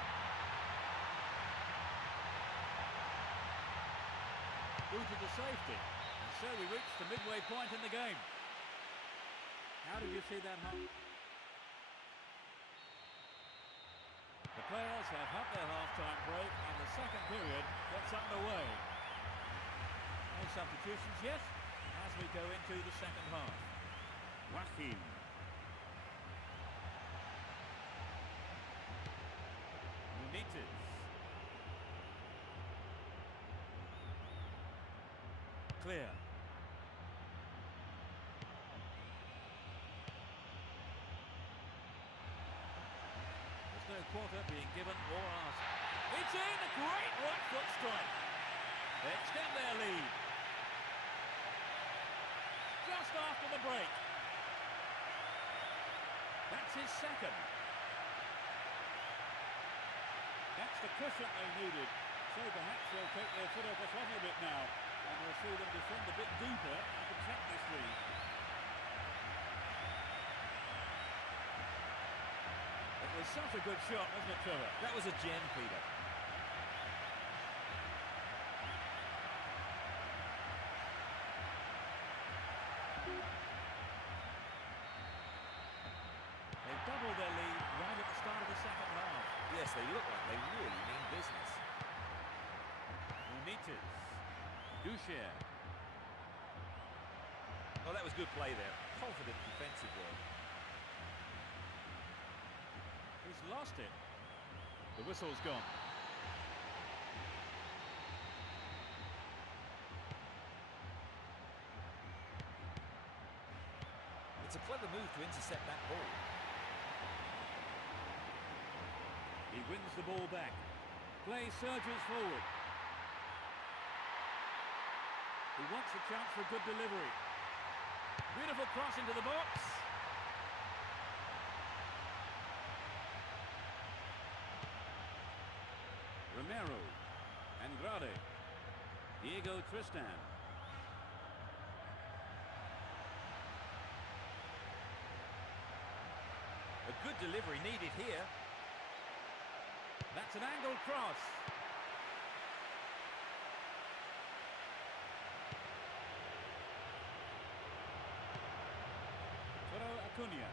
Through to the safety. And so we reach the midway point in the game. How did you see that? The players have had their half-time break and the second period gets underway. No substitutions yet as we go into the second half. Joaquin. Munites. Clear. There's no quarter being given or asked. It's in! A great right foot strike. They extend their lead. Just after the break. That's his second. That's the cushion they needed. So perhaps they'll take their foot off the throttle a bit now. And we'll see them defend a bit deeper and protect this lead. It was such a good shot, wasn't it, Trevor? That was a gem, Peter. They've doubled their lead right at the start of the second half. Yes, they look like they really mean business. Munites. Ducher. Oh, that was good play there. Confident defensive work. He's lost it. The whistle's gone. It's a clever move to intercept that ball. He wins the ball back. Play surges forward. He wants a chance for a good delivery. Beautiful cross into the box. Romero. Andrade. Diego Tristan. A good delivery needed here. That's an angled cross. Acuna.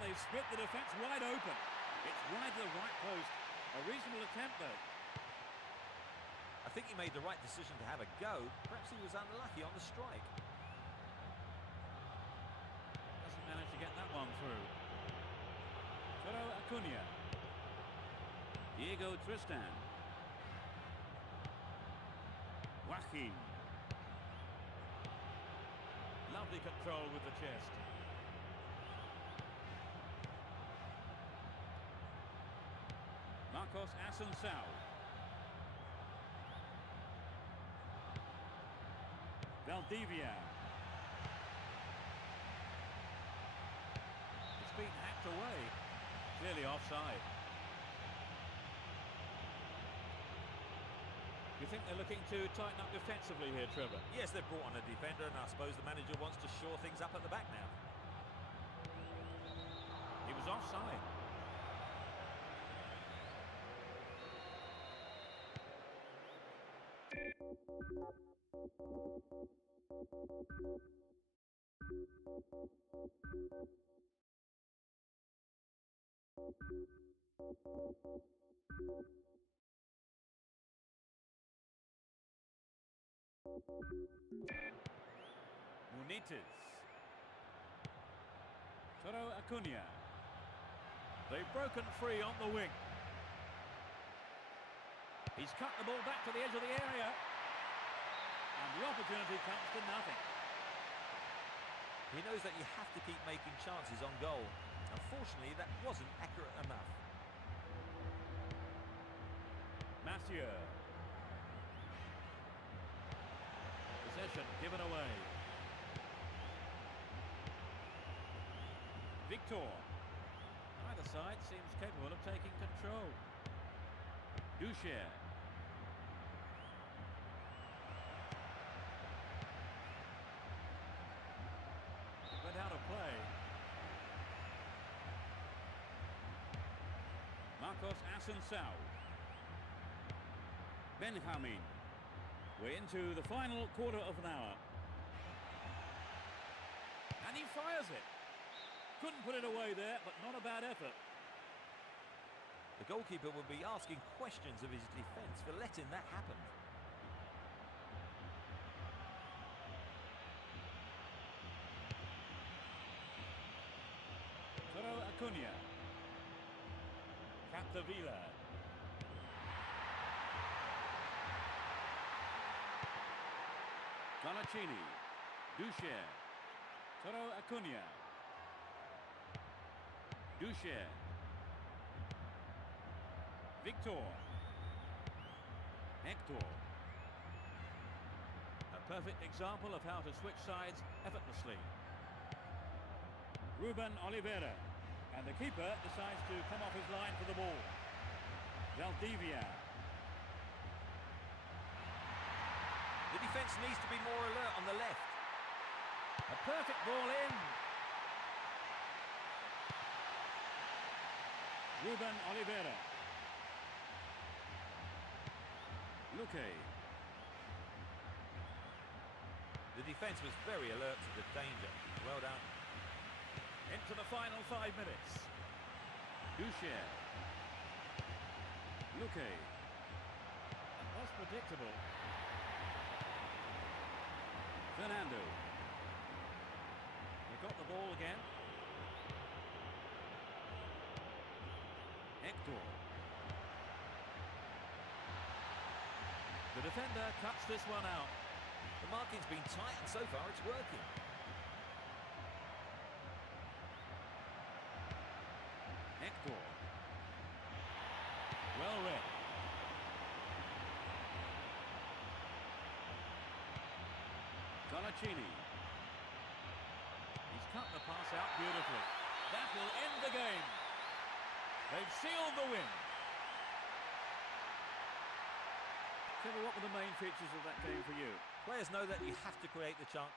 They've split the defence wide open. It's wide to the right post. A reasonable attempt, though. I think he made the right decision to have a go. Perhaps he was unlucky on the strike. Doesn't manage to get that one through. Acuna. Diego Tristan. Joaquin. Lovely control with the chest. Marcos Assunção. Valdivia. It's been hacked away. Clearly offside. Do you think they're looking to tighten up defensively here, Trevor? Yes, they've brought on a defender, and I suppose the manager wants to shore things up at the back now. He was offside. Munites. Acuna. They've broken free on the wing. He's cut the ball back to the edge of the area. And the opportunity comes to nothing. He knows that you have to keep making chances on goal. Unfortunately, that wasn't accurate enough. Mathieu. Possession given away. Victor. Either side seems capable of taking control. Ducher. Went out of play. Marcos Assunção. Benjamin. We're into the final quarter of an hour. And he fires it. Couldn't put it away there, but not a bad effort. The goalkeeper will be asking questions of his defence for letting that happen. Acuna. Capdevila. Donacini. Ducher. Toro Acuna. Ducher. Victor. Hector. A perfect example of how to switch sides effortlessly. Ruben Oliveira. And the keeper decides to come off his line for the ball. Valdivia. The defence needs to be more alert on the left. A perfect ball in. Ruben Oliveira. Luque. The defence was very alert to the danger. Well done. Into the final 5 minutes. Ducher. Luque. That's predictable. Fernando. They got the ball again. Hector. The defender cuts this one out. The marking's been tight and so far it's working. Hector. Well read. Donacini. He's cut the pass out beautifully. That will end the game. They've sealed the win. Trevor, what were the main features of that game for you? Players know that you have to create the chance.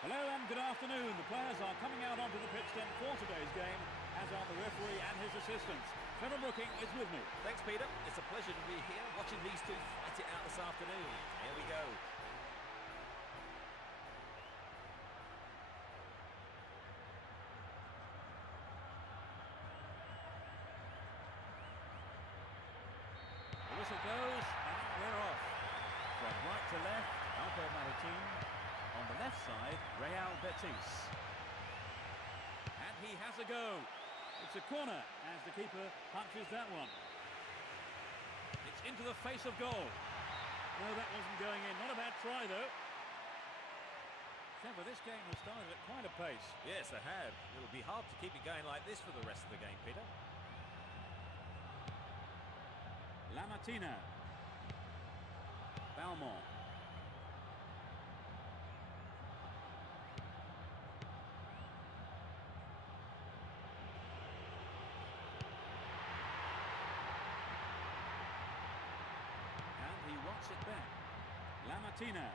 Hello and good afternoon. The players are coming out onto the pitch then for today's game, as are the referee and his assistants. Trevor Brooking is with me. Thanks, Peter. It's a pleasure to be here watching these two fight it out this afternoon. Here we go. The whistle goes and we're off. From right to left, Alpo Maritim. On the left side, Real Betis. And he has a go. It's a corner as the keeper punches that one. It's into the face of goal. No, that wasn't going in. Not a bad try, though. Trevor, this game has started at quite a pace. Yes, they have. It'll be hard to keep it going like this for the rest of the game, Peter. Lamartina. Balmont. And he wants it back. Lamartina.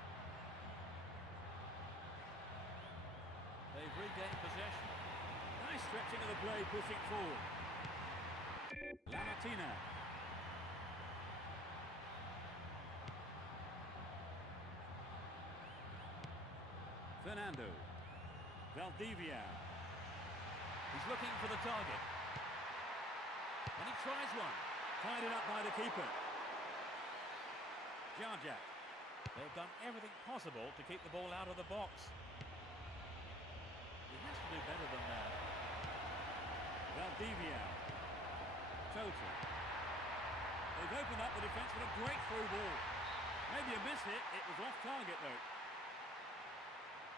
They've regained possession. Nice stretching of the play, pushing forward. Lamartina. Fernando. Valdivia. He's looking for the target. And he tries one. Tied it up by the keeper. Jarjak. They've done everything possible to keep the ball out of the box. He has to do better than that. Valdivia. Total. They've opened up the defence with a great through ball. Maybe a miss hit. It was off target though.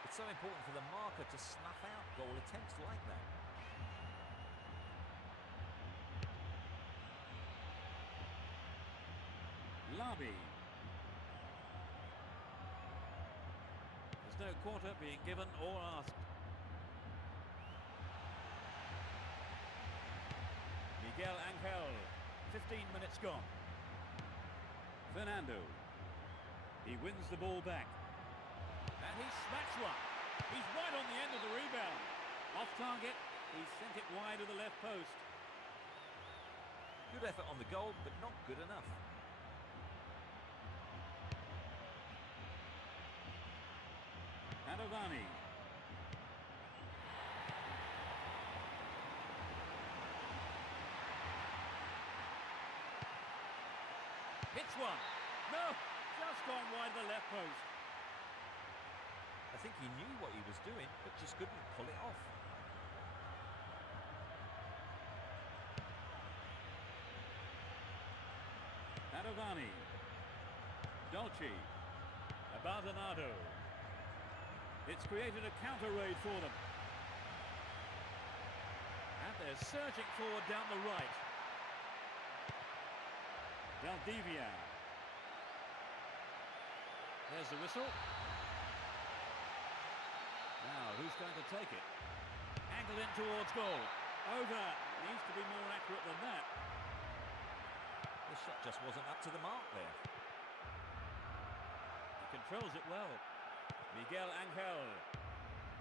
It's so important for the marker to snuff out goal attempts like that. Labi. There's no quarter being given or asked. Miguel Angel. 15 minutes gone. Fernando. He wins the ball back. And he smacks one. He's right on the end of the rebound. Off target. He sent it wide of the left post. Good effort on the goal, but not good enough. Padovani. Hits one. No, just gone wide of the left post. I think he knew what he was doing, but just couldn't pull it off. Padovani. Dolce. Abandonado. It's created a counter raid for them. And they're surging forward down the right. Valdivia. There's the whistle. Now, who's going to take it? Angled in towards goal. Over. Needs to be more accurate than that. The shot just wasn't up to the mark there. He controls it well. Miguel Angel.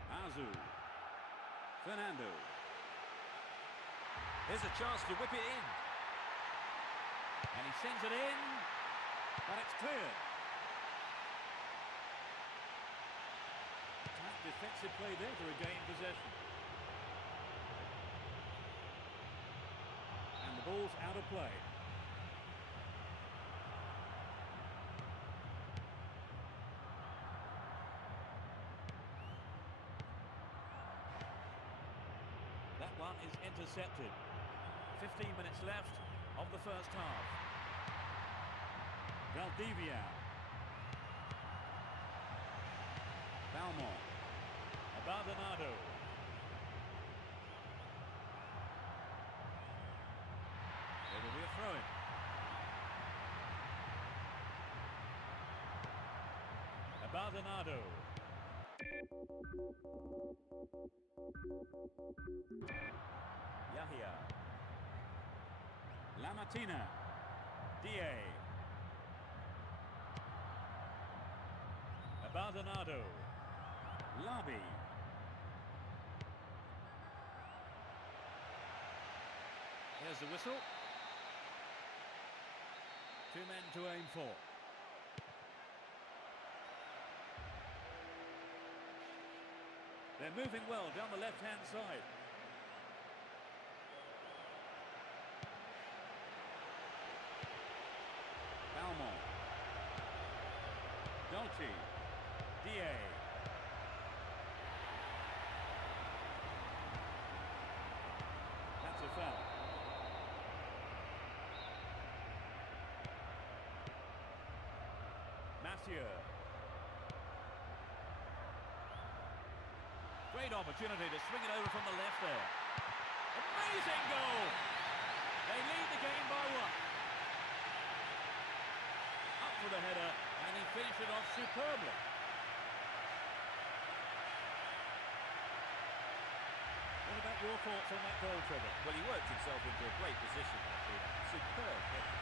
Azu. Fernando. There's a chance to whip it in. And he sends it in. But it's clear. Tight defensive play there to regain possession. And the ball's out of play. That one is intercepted. 15 minutes left of the first half. Valdivia. Balmont. Abandonado. There will be a throw-in. Abandonado. Yahia. Lamartina. Da. Abandonado. Labi. There's the whistle. 2 men to aim for. They're moving well down the left-hand side. Balmont. Dolce. Da. That's a Massieu. Great opportunity to swing it over from the left there. Amazing goal! They lead the game by 1. Up for the header, and he finished it off superbly. What about your thoughts on that goal, Trevor? Well, he worked himself into a great position, Peter. Superb header.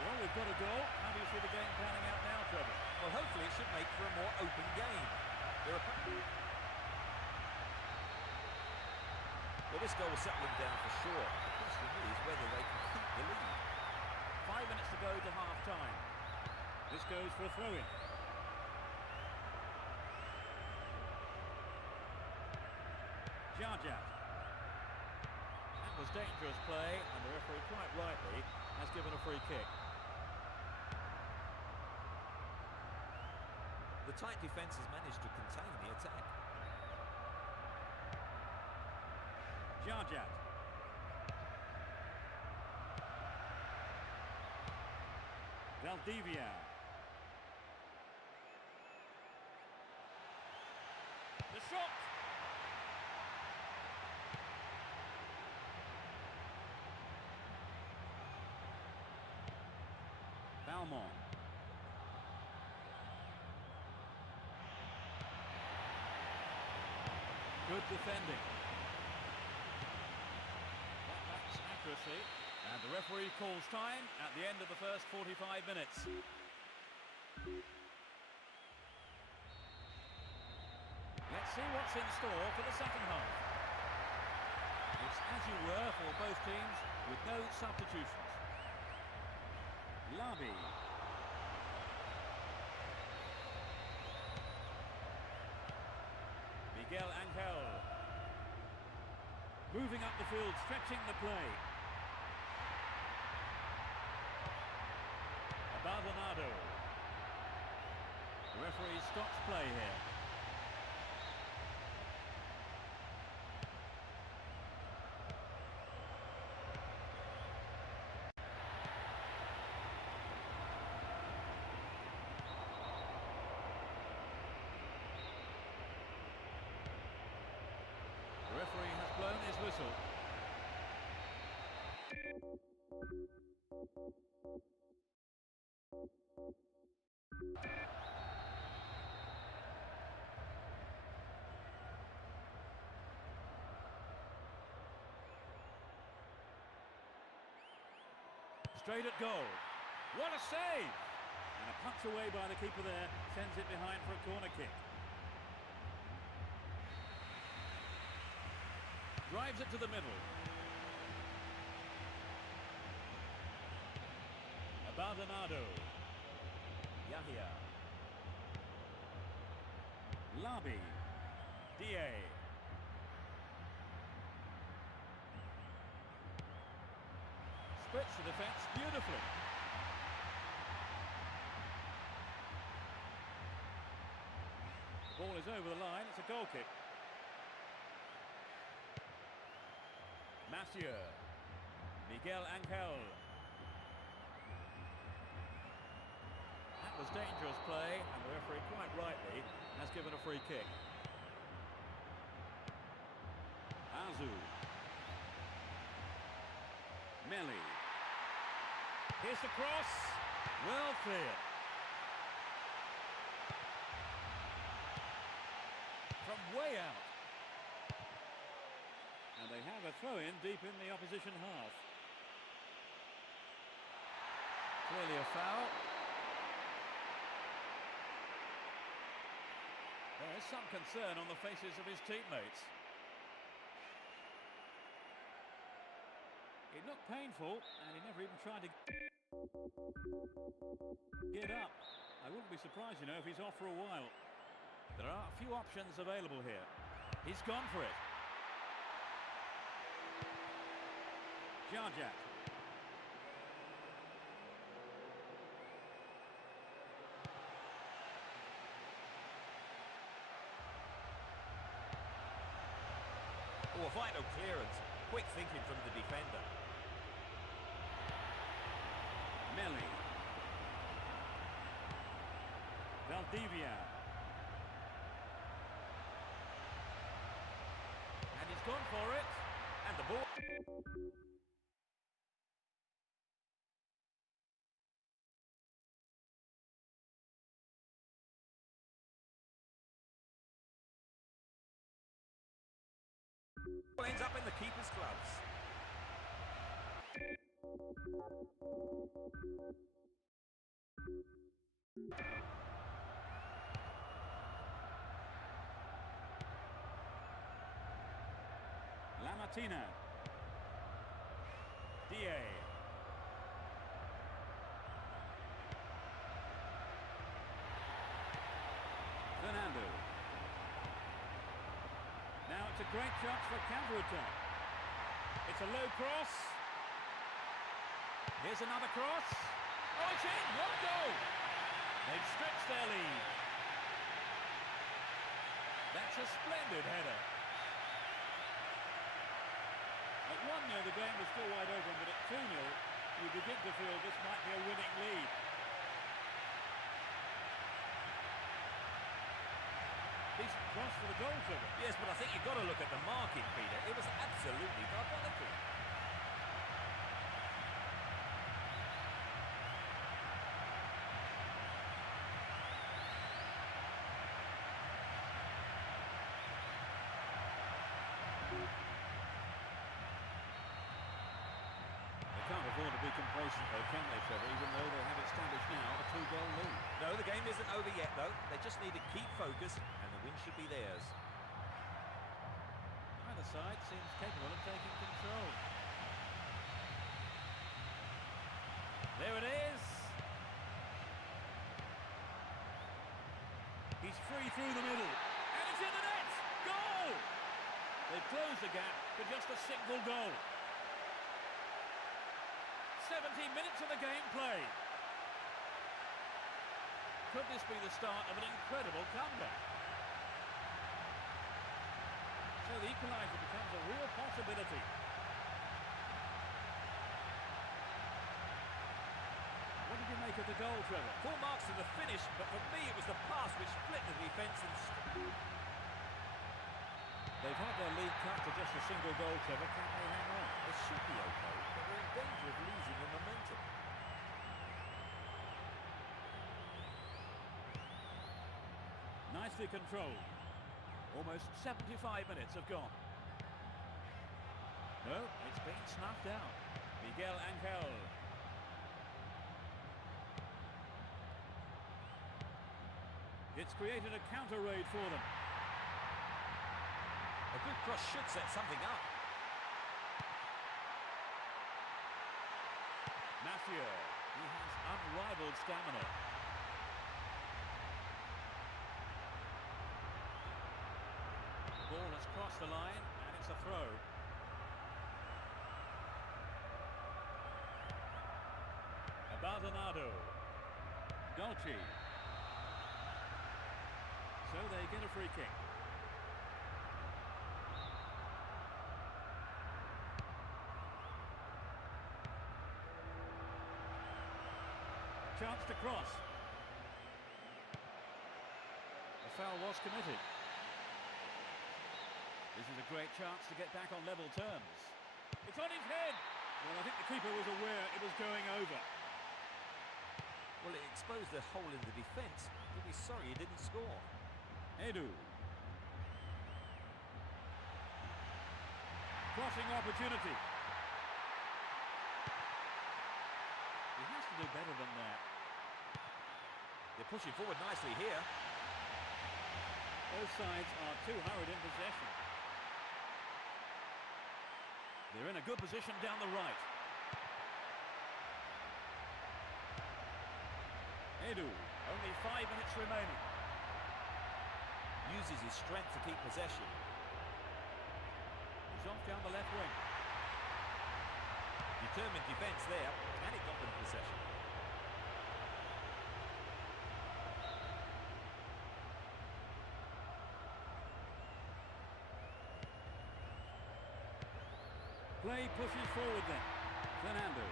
Well, we've got a goal. How do you see the game panning out now, Trevor? Well, hopefully it should make for a more open game. Well, this goal will settle them down for sure. The question is whether they can keep the lead. 5 minutes to go to half-time. This goes for a throw-in. Jarjat. That was dangerous play, and the referee quite rightly has given a free kick. The tight defence has managed to contain the attack. Jarjat. Valdivia. The shot! Balmont. Good defending. That's accuracy. And the referee calls time at the end of the first 45 minutes. Let's see what's in store for the second half. It's as you were for both teams, with no substitutions. Labi. Miguel Angel. Moving up the field, stretching the play. Abadonado. The referee stops play here. The referee has blown his whistle. Straight at goal. What a save! And a punch away by the keeper there sends it behind for a corner kick. Drives it to the middle. Abadonado. Yahia. Labi. Da. Splits the defence beautifully. The ball is over the line. It's a goal kick. Massieu. Miguel Angel. That was dangerous play, and the referee quite rightly has given a free kick. Azu. Melli. Here's the cross. Well cleared. From way out. And they have a throw-in deep in the opposition half. Clearly a foul. There is some concern on the faces of his teammates. It looked painful, and he never even tried to get up. I wouldn't be surprised, you know, if he's off for a while. There are a few options available here. He's gone for it. Jarjat. Oh, a vital clearance. Quick thinking from the defender. Melli. Valdivia. And he's gone for it. And the ball. Ends up in the keeper's gloves. Lamartina. DA. Fernando. Now it's a great chance for counter-attack. It's a low cross. Here's another cross. Oh, it's in! What a goal! They've stretched their lead. That's a splendid header. At 1-0 the game was still wide open, but at 2-0 you begin to feel this might be a winning lead. Decent cross for the goalkeeper. Yes, but I think you've got to look at the marking, Peter. It was absolutely diabolical. They can't afford to be complacent though, can they, Trevor? Even though they have established now a 2-goal lead. No, the game isn't over yet, though. They just need to keep focused, and the win should be theirs. Either side seems capable of taking control. There it is. He's free through the middle. And it's in the net! Goal! They've closed the gap for just a single goal. 17 minutes of the game played. Could this be the start of an incredible comeback? So the equaliser becomes a real possibility. What did you make of the goal, Trevor? Full marks to the finish, but for me it was the pass which split the defence and... They've had their lead cut to just a single goal, Trevor. Can they hang on? It should be okay, but they're in danger of losing the momentum. Nicely controlled. Almost 75 minutes have gone. No, it's been snuffed out. Miguel Angel. It's created a counter raid for them. A good cross should set something up. Mathieu. He has unrivaled stamina. Ball has crossed the line, and it's a throw. Abadonado. Dolce. So they get a free kick. Chance to cross. The foul was committed. This is a great chance to get back on level terms. It's on his head! Well, I think the keeper was aware it was going over. Well, it exposed a hole in the defence. He'll be sorry he didn't score. Edu. Crossing opportunity. He has to do better than that. They're pushing forward nicely here. Both sides are too hurried in possession. They're in a good position down the right. Edu, only 5 minutes remaining. Uses his strength to keep possession. He's off down the left wing. Determined defence there, and it got them possession. play pushes forward then. Fernando.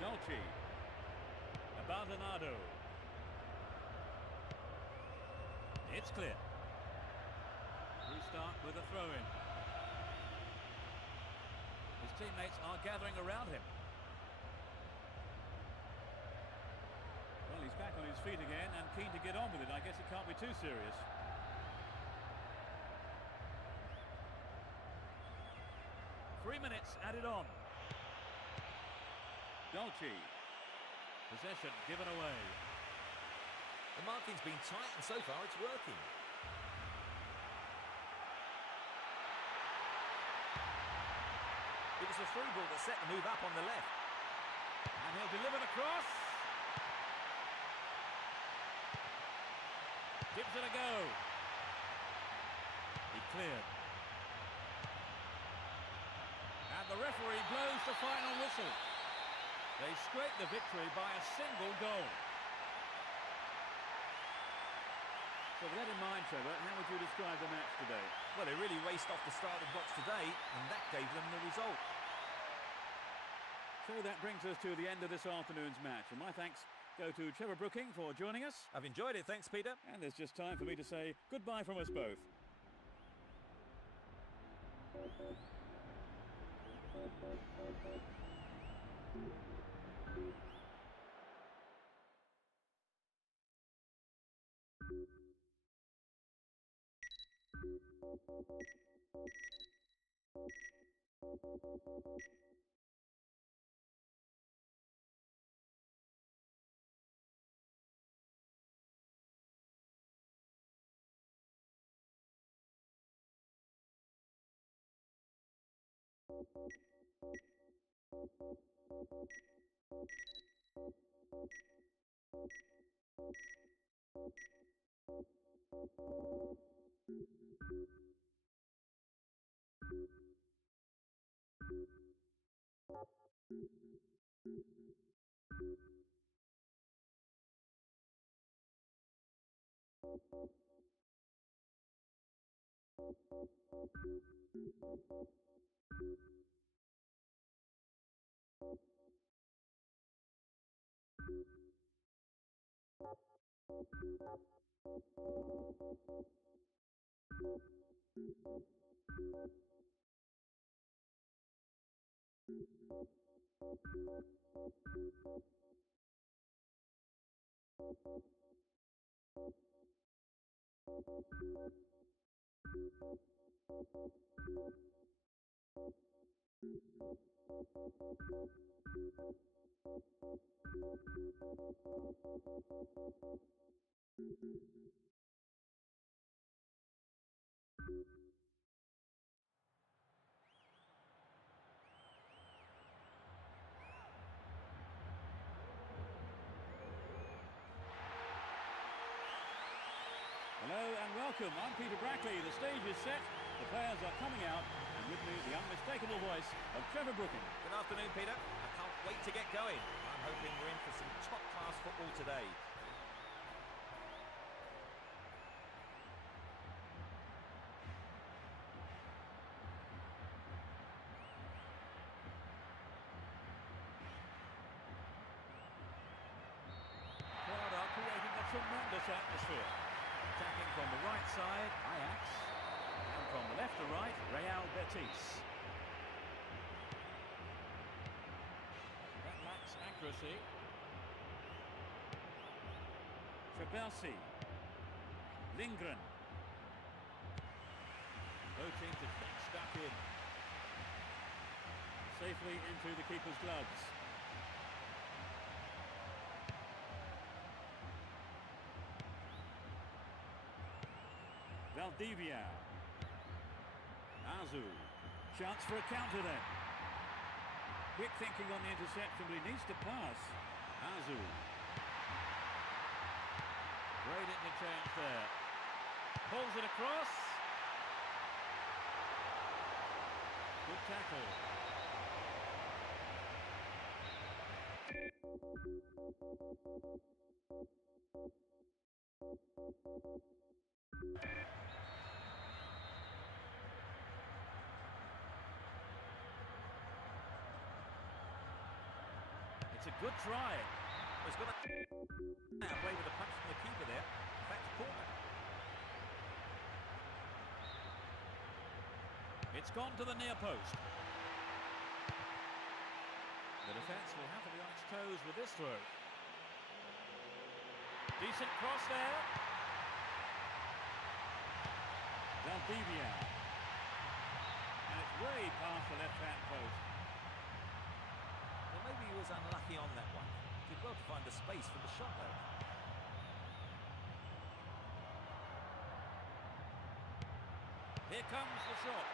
Dolce. Abandonado. It's clear. Restart with a throw-in. His teammates are gathering around him. Well, he's back on his feet again and keen to get on with it. I guess it can't be too serious. Three minutes added on. Dolce. Possession given away. The marking's been tight and so far it's working. It was a through ball that set the move up on the left. And he'll deliver the cross. Gives it a go. He cleared. And the referee blows the final whistle. They scrape the victory by a single goal. So with that in mind, Trevor, how would you describe the match today? Well, they really raced off the starting blocks today, and that gave them the result. So that brings us to the end of this afternoon's match. And my thanks go to Trevor Brooking for joining us. I've enjoyed it, thanks, Peter. And there's just time for me to say goodbye from us both. Hello and welcome. I'm Peter Brackley. The stage is set. The players are coming out. And with me, the unmistakable voice of Trevor Brooking. Good afternoon, Peter. I can't wait to get going. I'm hoping we're in for some top-class football today. Crowd are creating a tremendous atmosphere. Attacking from the right side, Ajax. And from the left to right, Real Betis. That lacks accuracy. Trebelsi. Lindgren. Both teams have been stuck in. Safely into the keeper's gloves. Valdivia. Azu. Chance for a counter then. Quick thinking on the interception, but he needs to pass. Azu. Great interchange there. Pulls it across. Good tackle. It's a good try. He's got to now play with a punch from the keeper there. In fact, corner. It's gone to the near post. The defence will have to be on its toes with this throw. Decent cross there. Valdivia. And it's way past the left-hand post. Well, maybe he was unlucky on that one. Did well to find the space for the shot, though. Here comes the shot.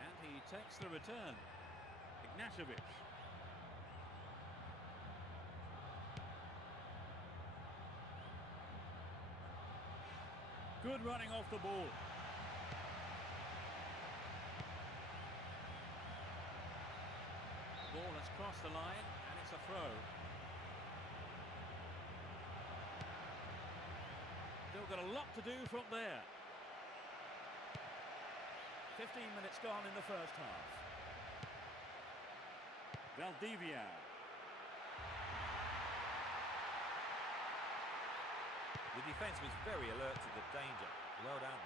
And he takes the return. Ignashevich. Good running off the ball. Ball has crossed the line and it's a throw. Still got a lot to do from there. 15 minutes gone in the first half. Valdivia. The defence was very alert to the danger. Well done.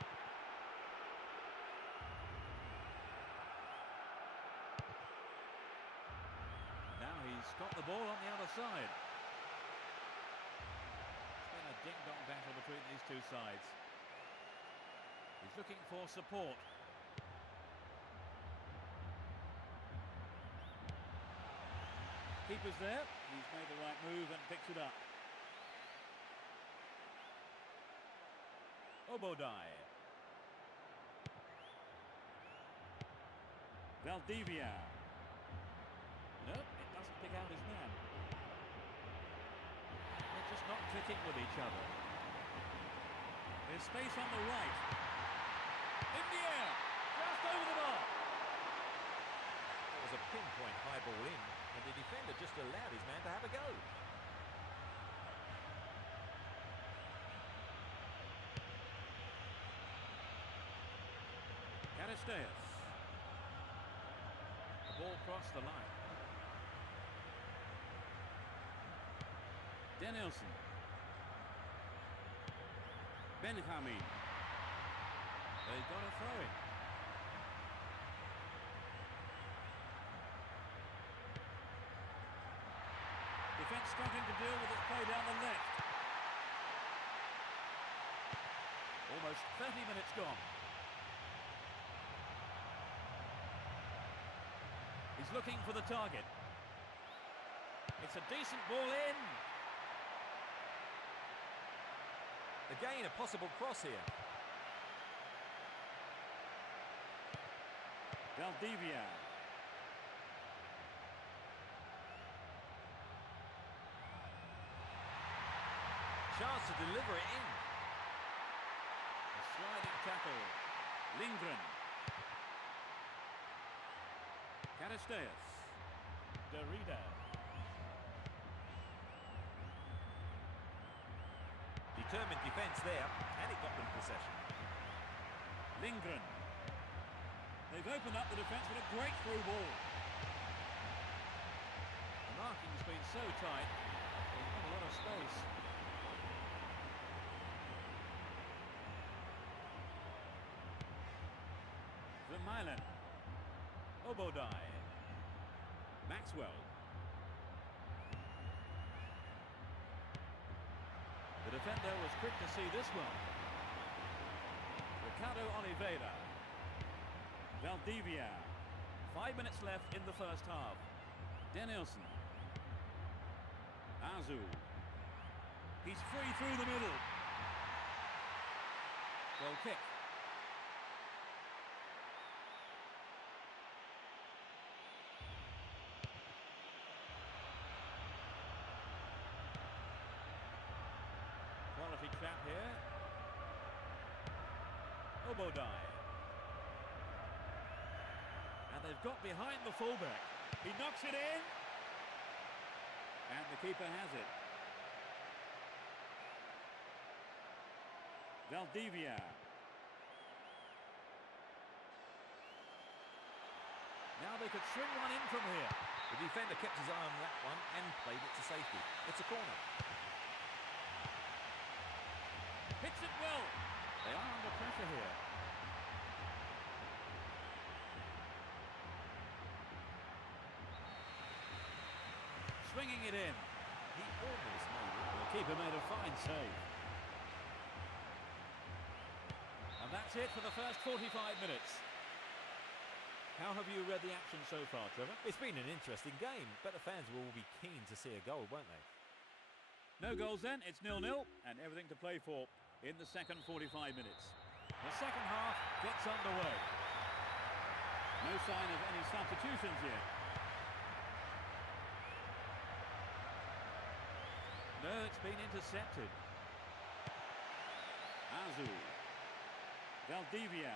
Now he's got the ball on the other side. It's been a ding-dong battle between these two sides. He's looking for support. Keeper's there. He's made the right move and picks it up. Obodai. Valdivia. Nope, it doesn't pick out his man. They're just not clicking with each other. There's space on the right. In the air, just over the bar. It was a pinpoint high ball in, and the defender just allowed his man to have a go. Caristeas. The ball crossed the line. Danielson. Benjamin. They've got a throw in. Defence struggling to deal with this play down the left. Almost 30 minutes gone. He's looking for the target. It's a decent ball in. Again, a possible cross here. Valdivia. Chance to deliver it in. A sliding tackle. Lindgren. Caristeas. Derrida. Determined defence there, and it got them possession. Lindgren. They've opened up the defence with a great through ball. The marking's been so tight, there's not a lot of space. Vermeulen. Obodai. Maxwell. The defender was quick to see this one. Ricardo Oliveira. Valdivia. 5 minutes left in the first half. Danielson. Azu. He's free through the middle. Goal kick. Quality trap here. Obodai. And they've got behind the fullback. He knocks it in. And the keeper has it. Valdivia. Now they could swing one in from here. The defender kept his eye on that one and played it to safety. It's a corner. Hits it well. They are under pressure here. Swinging it in. He almost made it. The keeper made a fine save. And that's it for the first 45 minutes. How have you read the action so far, Trevor? It's been an interesting game, but the fans will all be keen to see a goal, won't they? No goals then, it's 0-0 and everything to play for in the second 45 minutes. The second half gets underway. No sign of any substitutions yet. No, it's been intercepted. AJUDE. Valdivia.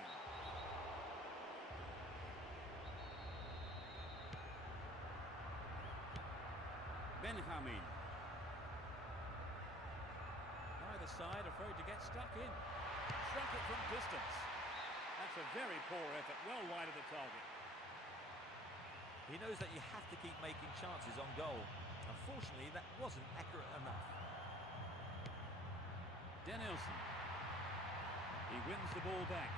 Benjamin. Either side afraid to get stuck in. Struck it from distance. That's a very poor effort, well wide of the target. He knows that you have to keep making chances on goal. Unfortunately, that wasn't accurate enough. Denilson. He wins the ball back.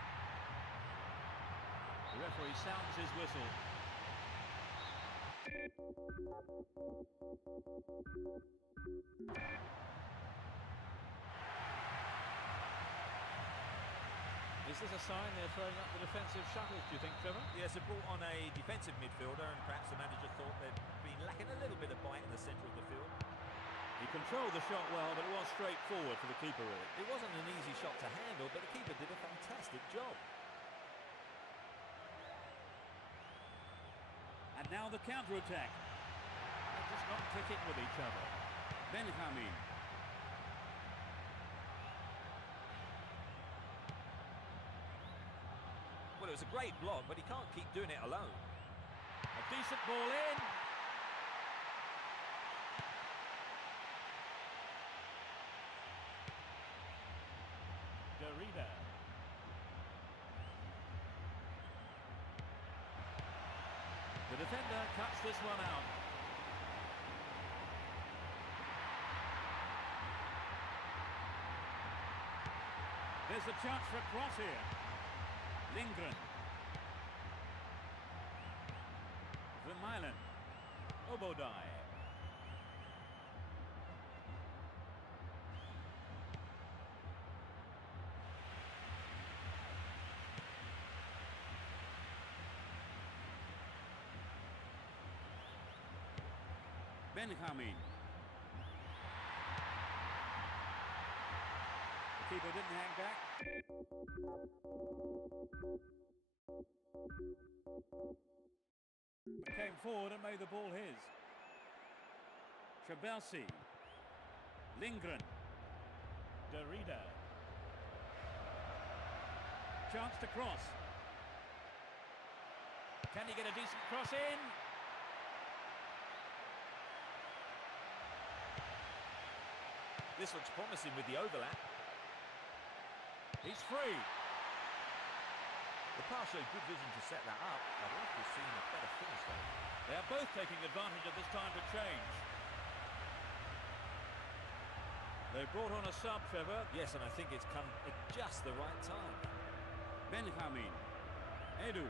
The referee sounds his whistle. Is this a sign they're throwing up the defensive shuttles, do you think, Trevor? Yes, it brought on a defensive midfielder, and perhaps the manager thought they'd been lacking a little bit of bite in the centre of the field. He controlled the shot well, but it was straightforward for the keeper, really. It wasn't an easy shot to handle, but the keeper did a fantastic job. And now the counter-attack. They're just not clicking with each other. Benjamin. Well, it was a great block, but he can't keep doing it alone. A decent ball in. Derrida. The defender cuts this one out. There's a chance for a cross here. Lindgren. Vermeulen. Obodai. Benjamin. The keeper didn't hang back. Came forward and made the ball his. Trabelsi. Lindgren. Derrida. Chance to cross. Can he get a decent cross in? This looks promising with the overlap. He's free. The pass showed good vision to set that up. I'd like to have seen a better finish though. They are both taking advantage of this time to change. They brought on a sub, Trevor. Yes, and I think it's come at just the right time. Benjamin. Edu.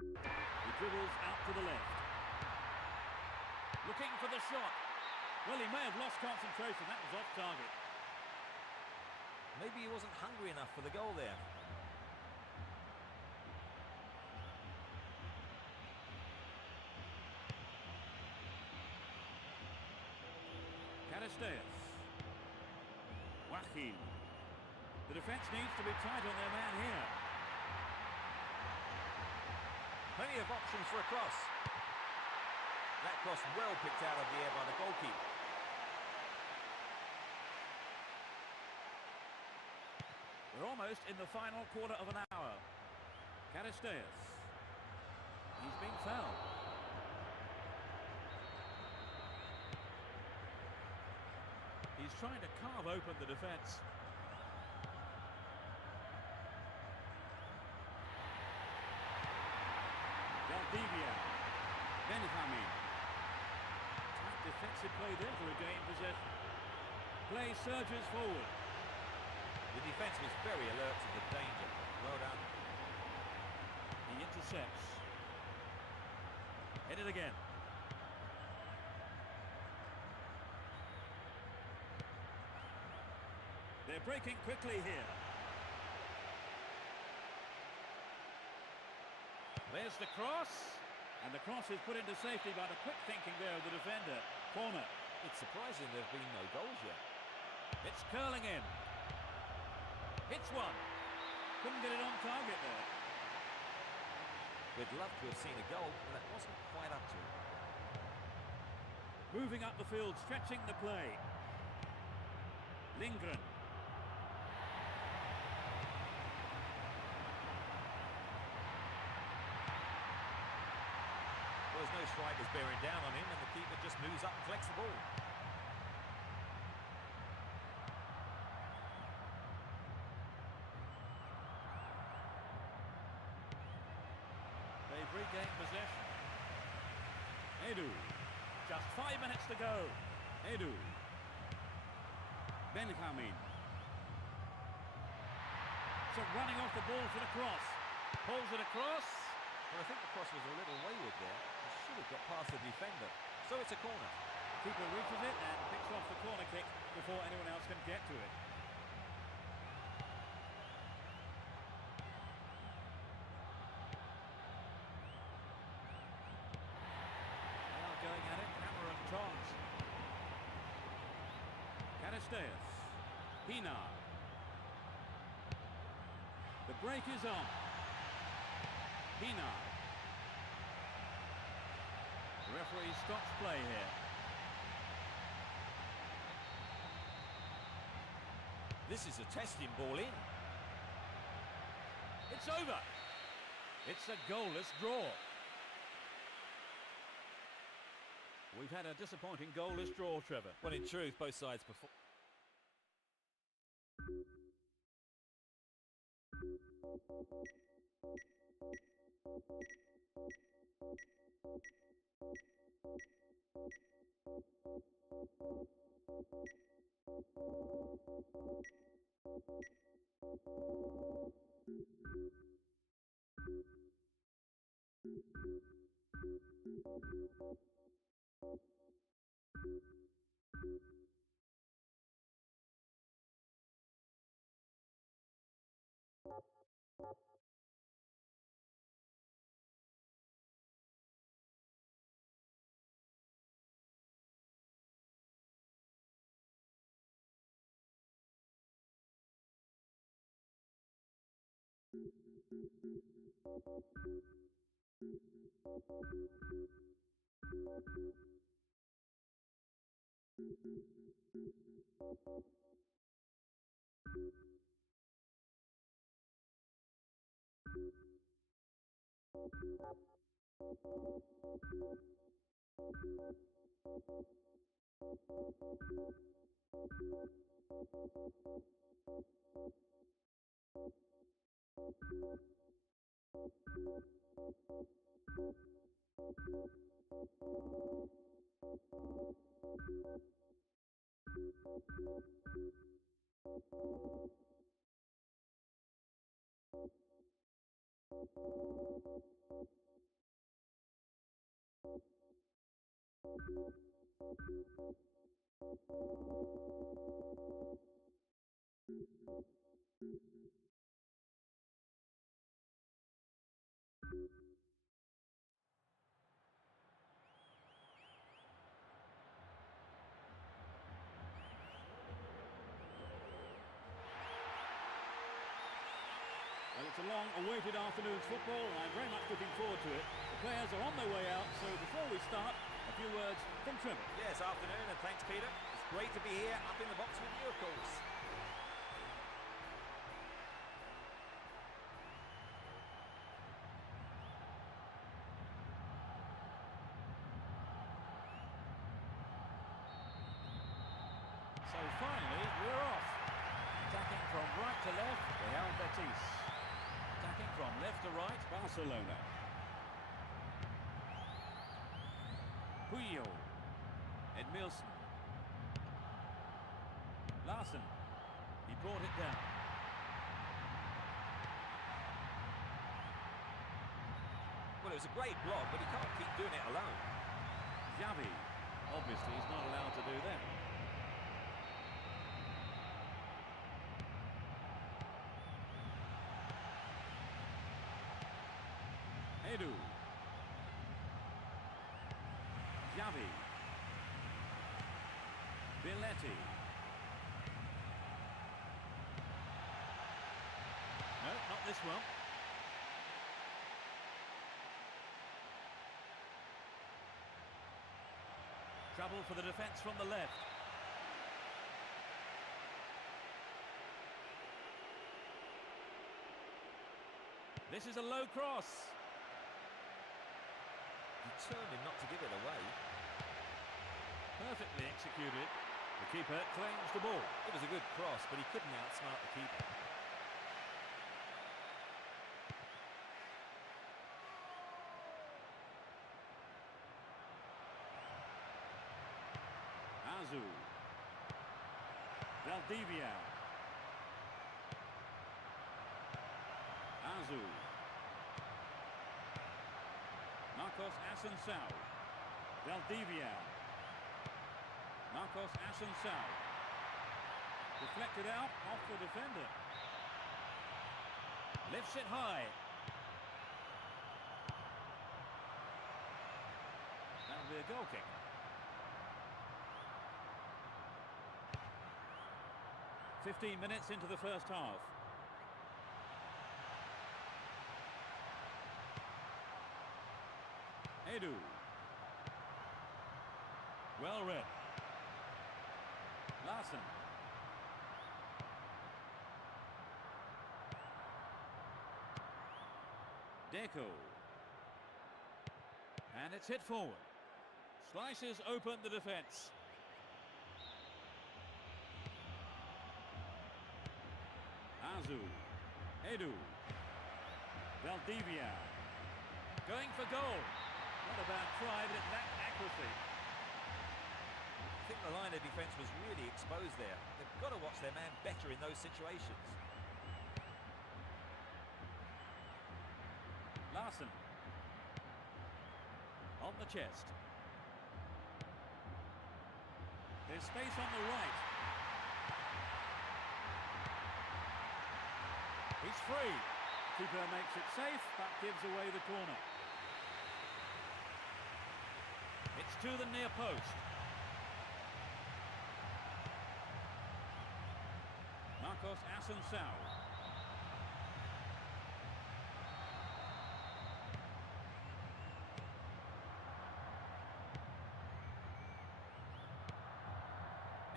He dribbles out to the left. Looking for the shot. Well, he may have lost concentration. That was off target. Maybe he wasn't hungry enough for the goal there. Caristeas. Joaquin. The defence needs to be tight on their man here. of options for a cross. That cross well picked out of the air by the goalkeeper. We're almost in the final quarter of an hour. Canisteas. He's been fouled. He's trying to carve open the defence. Valdivia. Benjamin. Tight defensive play there to regain possession. Play surges forward. The defence was very alert to the danger. Well done. He intercepts. Headed again. They're breaking quickly here. There's the cross. And the cross is put into safety by the quick thinking there of the defender. Corner. It's surprising there have been no goals yet. It's curling in. Hits one. Couldn't get it on target there. We'd love to have seen a goal, but that wasn't quite up to it. Moving up the field, stretching the play. Lindgren. Well, there's no strikers bearing down on him, and the keeper just moves up and collects the ball. They've regained possession. Edu. Just 5 minutes to go. Edu. Benjamin. So running off the ball for the cross. Pulls it across. Well, I think the cross was a little wayward there. It should have got past the defender. So it's a corner. Keeper reaches it and picks off the corner kick before anyone else can get to it. Now going at it, Hammer and tongs. Canisteas. Pinar. The break is on. Pinar. The referee stops play here. This is a testing ball in. It's over. It's a goalless draw. We've had a disappointing goalless draw, Trevor. Well, in truth, both sides perform. Well, it's a long long-awaited afternoon's football, and I'm very much looking forward to it. The players are on their way out, so before we start, a few words from Trevor. Yes, afternoon, and thanks, Peter. It's great to be here up in the box with you, of course. So finally, we're off. Attacking from right to left, Real Betis. Attacking from left to right, Barcelona. Puyol. Edmilson. Larsen. He brought it down. Well, it was a great block, but he can't keep doing it alone. Xavi. Obviously, he's not allowed to do that. Edu. Xavi. Villetti. No, not this one. Trouble for the defence from the left. This is a low cross. Determined not to give it away. Perfectly executed. The keeper claims the ball. It was a good cross, but he couldn't outsmart the keeper. Azu. Valdivia. Azu. Marcos Asensio. Valdivia. Marcos Asensio. Deflected out off the defender. Lifts it high. That'll be a goal kick. "15 minutes into the first half. Edu. Well read. Larsen. Deco. And it's hit forward. Slices open the defence. Azu. Edu. Valdivia. Going for goal. Not a bad try, but it's that accuracy. I think the line of defence was really exposed there. They've got to watch their man better in those situations. Larsen. On the chest. There's space on the right. He's free. Keeper makes it safe, but gives away the corner. It's to the near post. Marcos Asensio.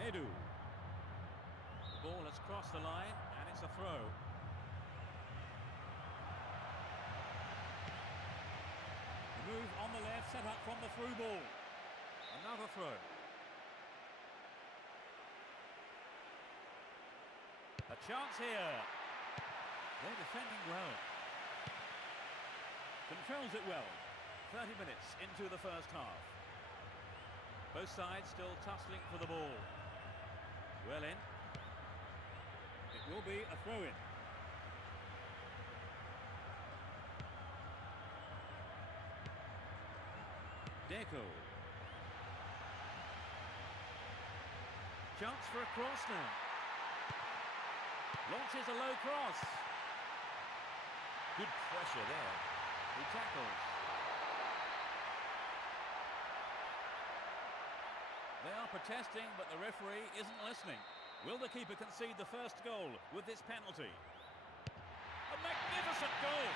Edu. The ball has crossed the line, and it's a throw. The move on the left, set up from the through ball. Another throw. A chance here. They're defending well. Controls it well. 30 minutes into the first half. Both sides still tussling for the ball. Well in. It will be a throw-in. Deco. Chance for a cross now. Launches a low cross. Good pressure there. He tackles. They are protesting, but the referee isn't listening. Will the keeper concede the first goal with this penalty? A magnificent magnificent goal.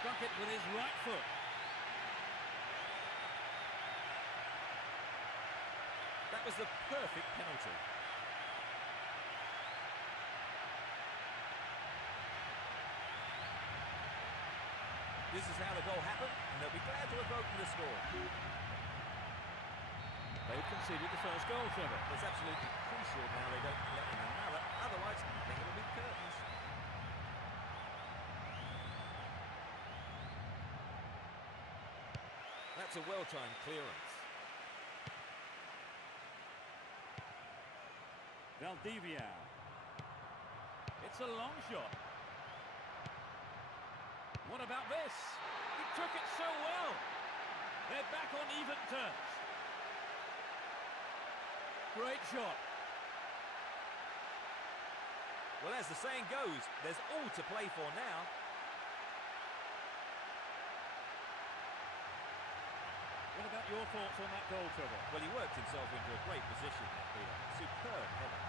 Struck it with his right foot. That was the perfect penalty. This is how the goal happened, and they'll be glad to have broken the score. They've conceded the first goal, Trevor. It's absolutely crucial now they don't let in another, otherwise I think it'll be curtains. That's a well-timed clearance. Valdivia. It's a long shot. What about this? He took it so well. They're back on even terms. Great shot. Well, as the saying goes, there's all to play for now. What about your thoughts on that goal, Trevor? Well, he worked himself into a great position there, Peter. Superb header.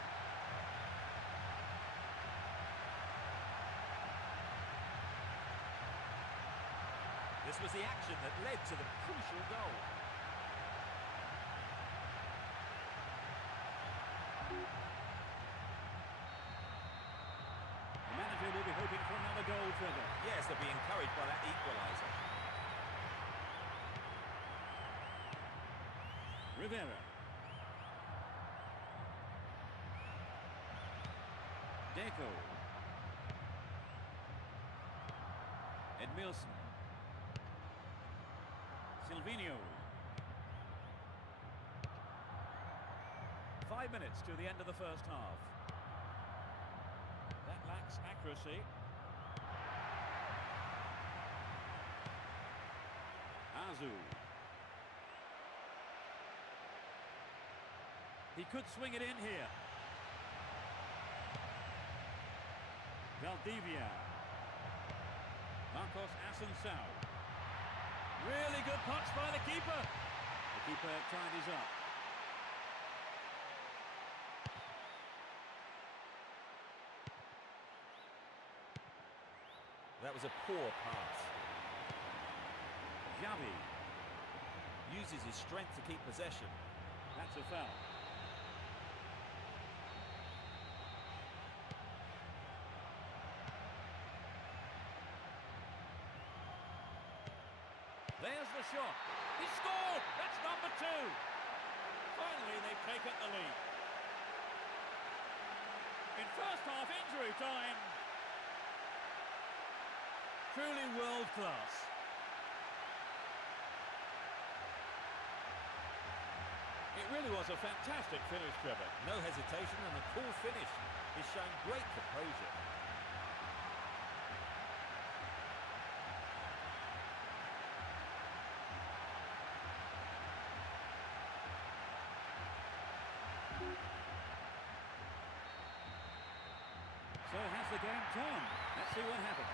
This was the action that led to the crucial goal. The manager will be hoping for another goal, Trevor. Yes, they'll be encouraged by that equaliser. Rivera. Deco. Edmilson. Silvino. 5 minutes to the end of the first half. That lacks accuracy. Azu. He could swing it in here. Valdivia. Marcos Assunção. Really good punch by the keeper. The keeper tidies up. That was a poor pass. Xavi. Uses his strength to keep possession. That's a foul. There's the shot. He scored! That's number 2. Finally, they've taken the lead. In first half injury time. Truly world class. It really was a fantastic finish, Trevor. No hesitation and a cool finish. He's shown great composure. So has the game turned? Let's see what happens.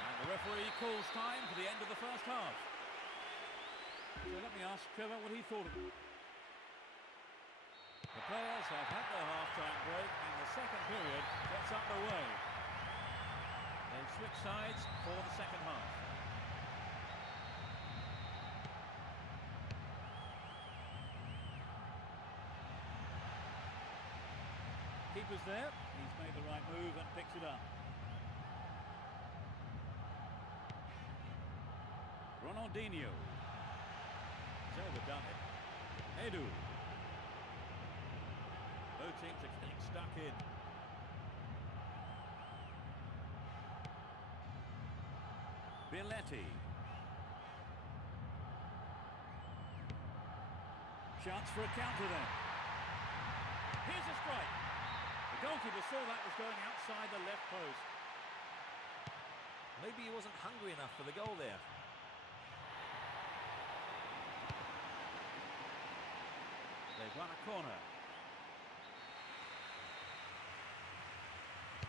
And the referee calls time for the end of the first half. So let me ask Trevor what he thought of it. The players have had their half-time break and the second period gets underway. They've switched sides for the second half. Keeper's there. He's made the right move and picks it up. Ronaldinho. He's overdone it. Edu. Both teams are getting stuck in. Billetti. Chance for a counter there. Here's a strike. The goalkeeper saw that was going outside the left post. Maybe he wasn't hungry enough for the goal there. They've won a corner.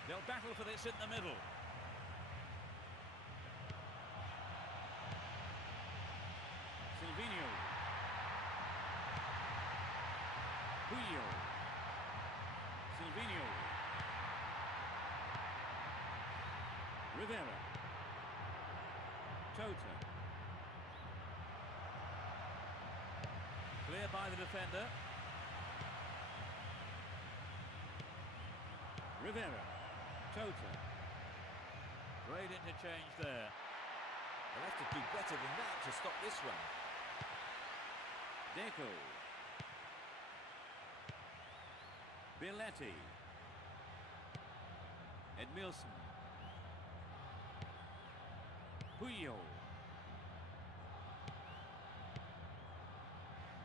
They'll battle for this in the middle. Silvino. Julio. Silvino. Rivera. Tota. Clear by the defender. Rivera. Tota. Great interchange there. They'll have to do better than that to stop this run. Deco. Billetti. Edmilson. Puyol.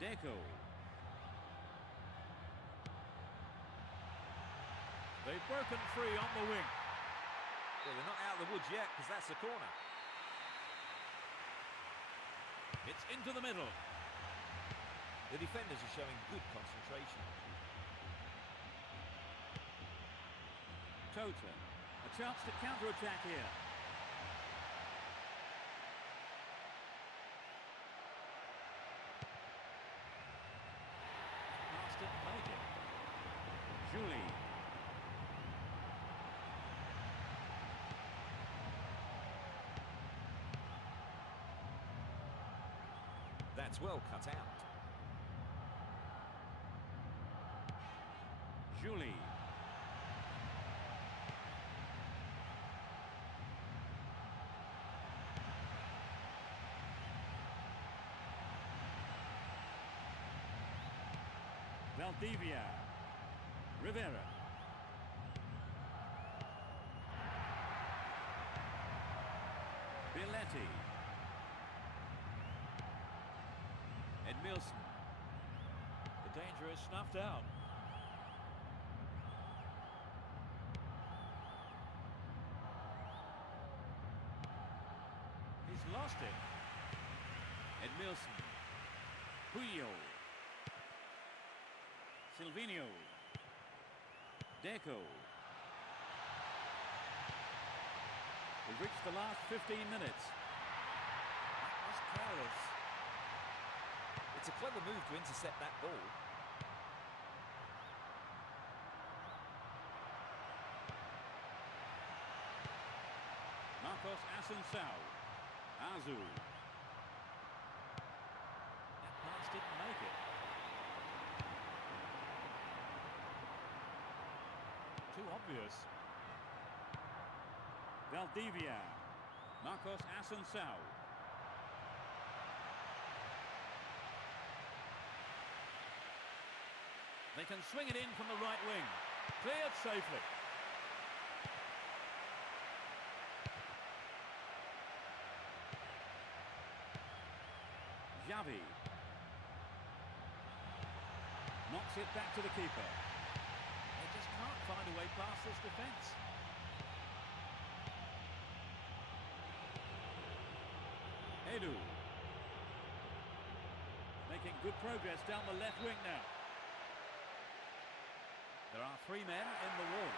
Deco. They've broken free on the wing. Well, they're not out of the woods yet because that's a corner. It's into the middle. The defenders are showing good concentration. Tota. A chance to counter-attack here. Past it, make it. Julie. That's well cut out. Julie. Valdivia. Rivera. Billetti. Edmilson. The danger is snuffed out. He's lost it. Edmilson. Puyol. Silvino. Deco. We've reached the last 15 minutes. That was careless. It's a clever move to intercept that ball. Marcos Assunção. Azu. That pass didn't make it. Too obvious. Valdivia. Marcos Assunção. They can swing it in from the right wing. Cleared safely. Xavi. Knocks it back to the keeper. They just can't find a way past this defence. Edu. Making good progress down the left wing now. There are 3 men in the wall.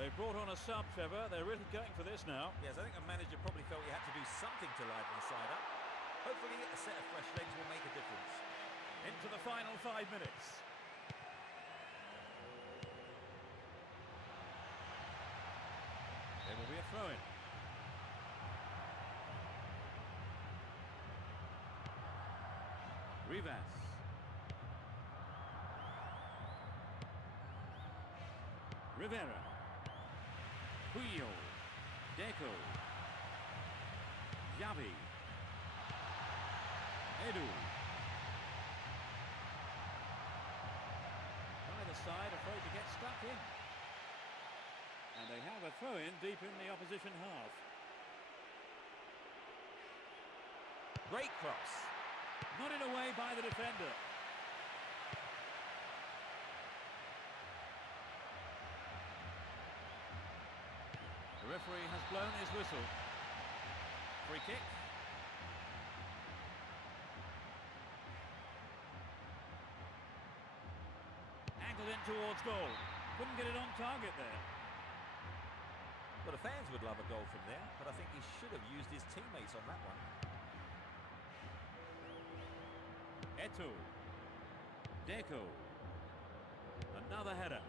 They've brought on a sub, Trevor. They're really going for this now. Yes, I think the manager probably felt he had to do something to liven the side up. Hopefully a set of fresh legs will make a difference. Into the final 5 minutes. There will be a throw-in. Rivas. Rivera. Puyol. Deco. Xavi. Edu. Either side afraid to get stuck in. And they have a throw-in deep in the opposition half. Great cross. Nodded away by the defender. The referee has blown his whistle. Free kick. Angled in towards goal. Couldn't get it on target there. Well, the fans would love a goal from there, but I think he should have used his teammates on that one. Eto. Deco. Another header.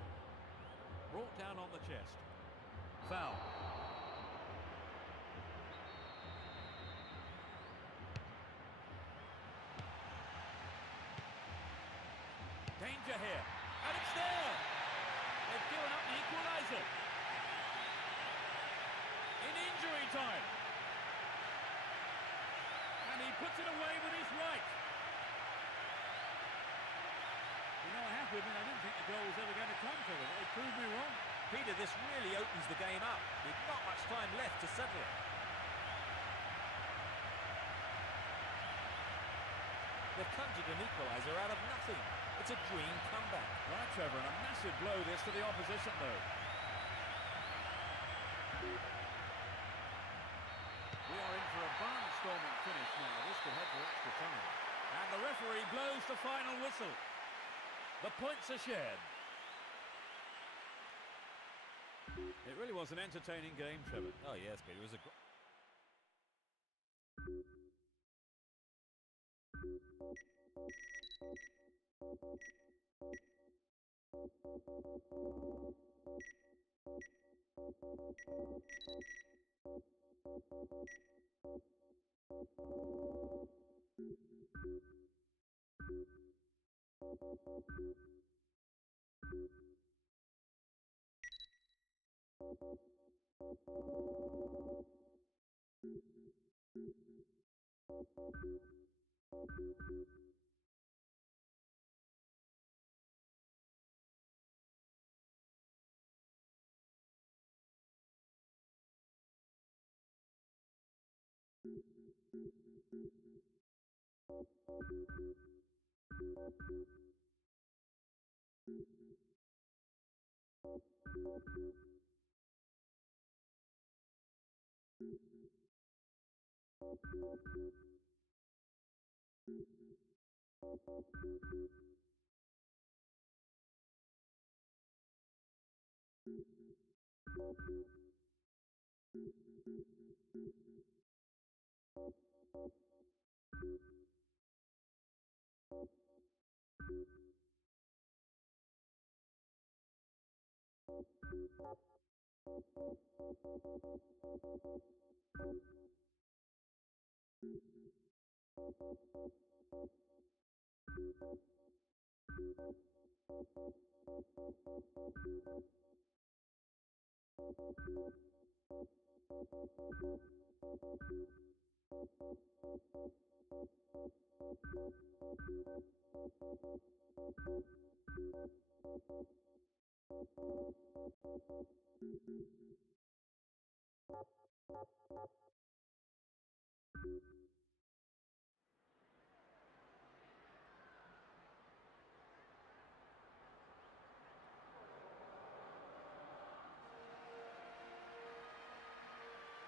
Brought down on the chest. Foul. Danger here. And it's there. They've given up the equaliser. In injury time. And he puts it away with his right. You know, I have to admit, I didn't think the goal was ever going to come from it. They proved me wrong. Peter, this really opens the game up. With not much time left to settle it. They've conjured an equaliser out of nothing. It's a dream comeback. Right, Trevor, and a massive blow this to the opposition, though. We are in for a barnstorming finish now. This could head for extra time. And the referee blows the final whistle. The points are shared. It really was an entertaining game, Trevor. Oh, yes, Peter. It was a...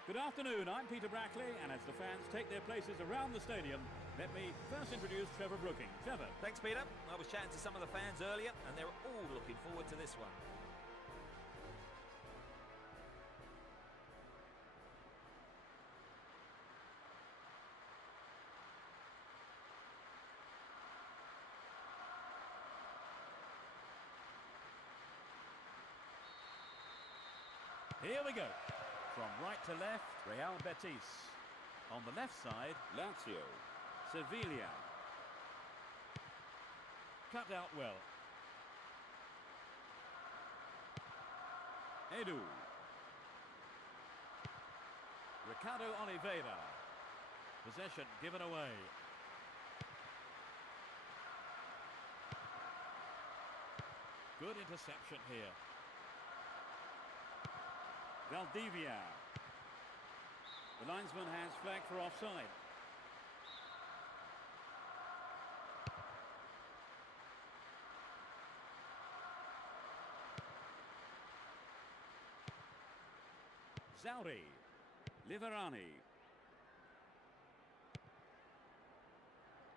Good afternoon, I'm Peter Brackley, and as the fans take their places around the stadium, let me first introduce Trevor Brooking. Trevor. Thanks, Peter. I was chatting to some of the fans earlier, and they're all looking forward to this one. Here we go. From right to left, Real Betis. On the left side, Lazio. Sevilla. Cut out well. Edu. Ricardo Oliveira. Possession given away. Good interception here. Valdivia. The linesman has flagged for offside. Zauri. Liverani.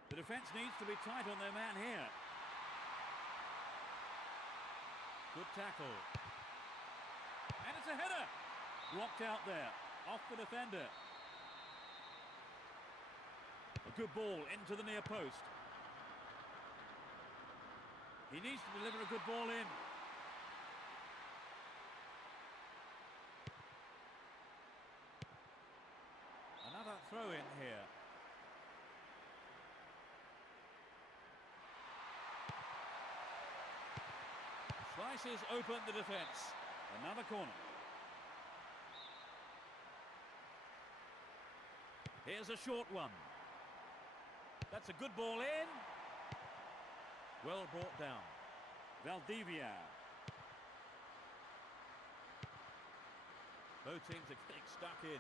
The defence needs to be tight on their man here. Good tackle. And it's a header. Blocked out there. Off the defender. A good ball into the near post. He needs to deliver a good ball in. throw in here. Slices open the defence. Another corner. Here's a short one. That's a good ball in. Well brought down. Valdivia. Both teams are getting stuck in.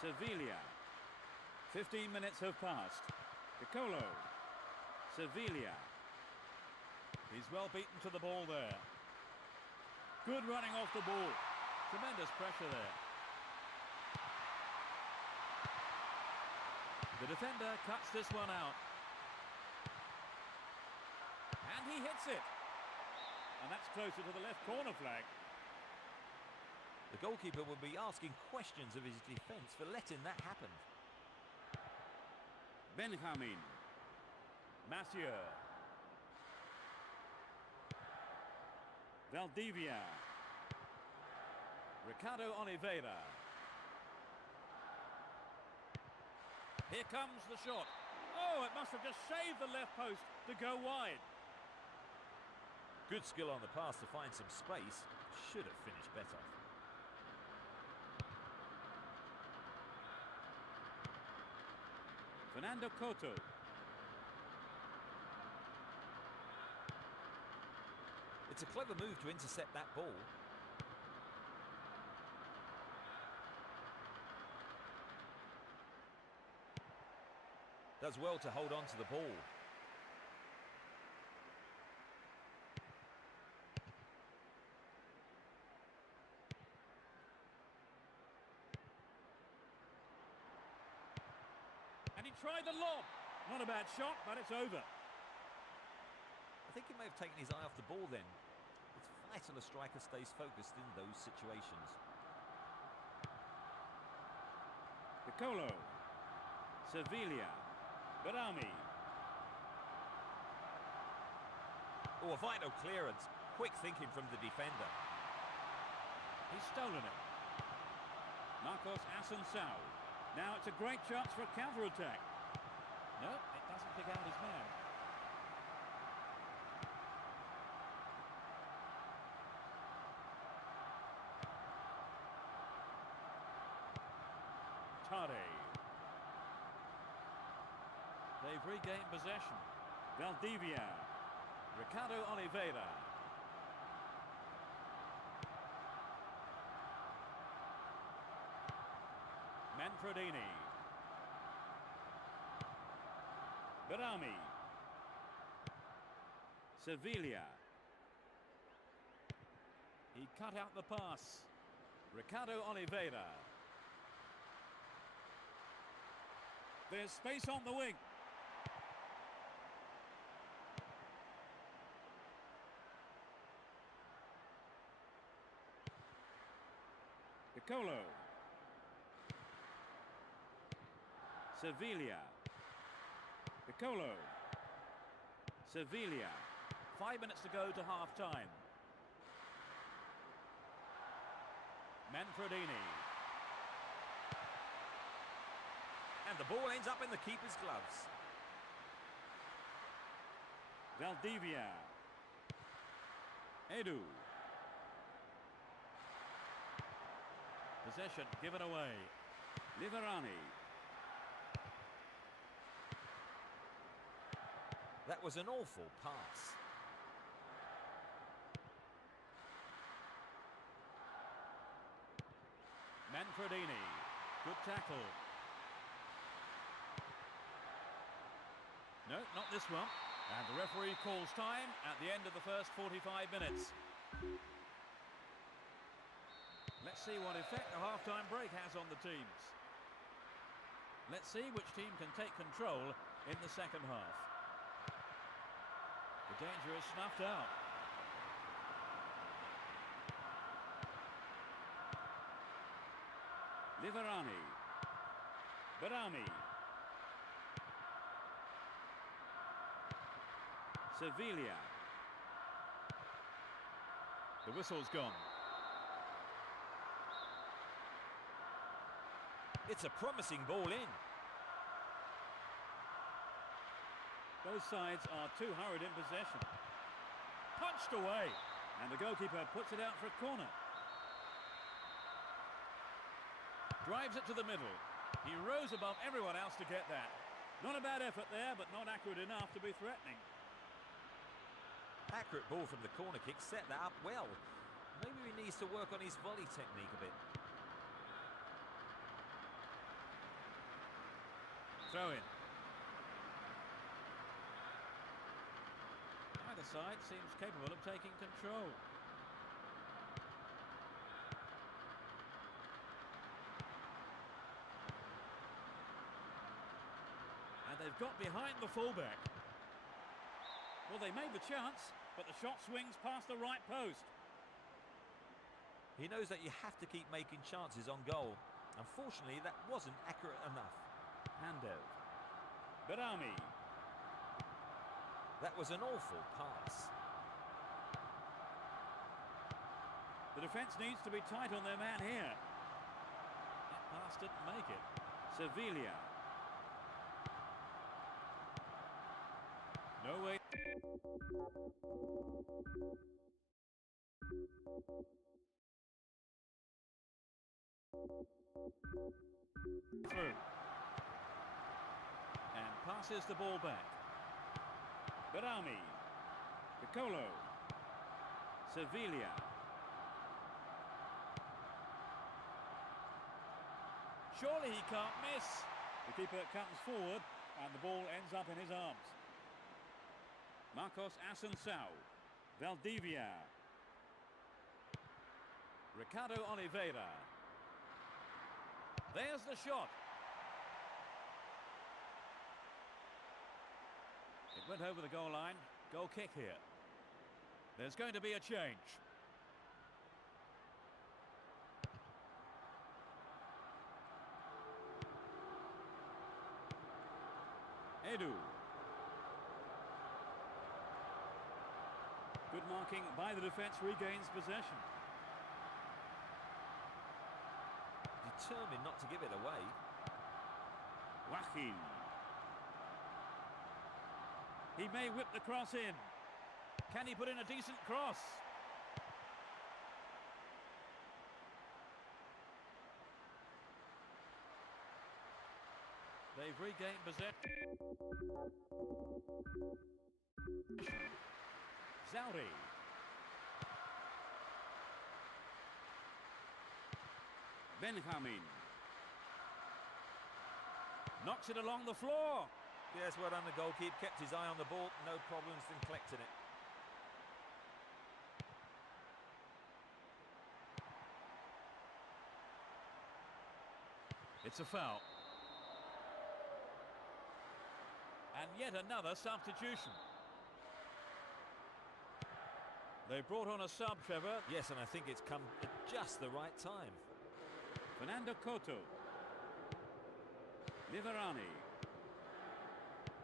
Sevilla. 15 minutes have passed. Piccolo. Sevilla. He's well beaten to the ball there. Good running off the ball. Tremendous pressure there. The defender cuts this one out. And he hits it. And that's closer to the left corner flag. The goalkeeper will be asking questions of his defence for letting that happen. Benjamin. Massieu. Valdivia. Ricardo Oliveira. Here comes the shot. Oh, it must have just saved the left post to go wide. Good skill on the pass to find some space. Should have finished better. Fernando Couto. It's a clever move to intercept that ball. Does well to hold on to the ball. And he tried the lob. Not a bad shot, but it's over. I think he may have taken his eye off the ball then. It's vital a striker stays focused in those situations. Piccolo. Sevilla. Barami. Oh, a vital clearance. Quick thinking from the defender. He's stolen it. Marcos Asensio. Now it's a great chance for a counter-attack. No, it doesn't pick out his man. Tade. They've regained possession. Valdivia. Ricardo Oliveira. Manfredini. Barami. Sevilla. He cut out the pass. Ricardo Oliveira. There's space on the wing. Piccolo. Sevilla. Piccolo. Sevilla. 5 minutes to go to half-time. Manfredini. And the ball ends up in the keeper's gloves. Valdivia. Edu. Possession given away. Liverani. That was an awful pass. Manfredini. Good tackle. No, not this one. And the referee calls time at the end of the first 45 minutes. Let's see what effect the half-time break has on the teams. Let's see which team can take control in the second half. The danger is snuffed out. Liverani. Barami. Sevilla. The whistle's gone. It's a promising ball in. Both sides are too hurried in possession. Punched away. And the goalkeeper puts it out for a corner. Drives it to the middle. He rose above everyone else to get that. Not a bad effort there, but not accurate enough to be threatening. Accurate ball from the corner kick, set that up well. Maybe he needs to work on his volley technique a bit. Throw in. Either side seems capable of taking control. And they've got behind the fullback. Well, they made the chance, but the shot swings past the right post. He knows that you have to keep making chances on goal. Unfortunately, that wasn't accurate enough. Hando. Berami. That was an awful pass. The defence needs to be tight on their man here. That pass didn't make it. Sevilla. No way. Through. And passes the ball back. Berami. Piccolo. Sevilla. Surely he can't miss. The keeper comes forward and the ball ends up in his arms. Marcos Assunção. Valdivia. Ricardo Oliveira. There's the shot. It went over the goal line. Goal kick here. There's going to be a change. Edu. Good marking by the defence, regains possession. Determined not to give it away. Joaquin. He may whip the cross in. Can he put in a decent cross? They've regained possession. Zauri. Benjamin. Knocks it along the floor. Yes, well done, the goalkeeper. Kept his eye on the ball. No problems in collecting it. It's a foul. And yet another substitution. They brought on a sub, Trevor. Yes, and I think it's come at just the right time. Fernando Couto. Liverani.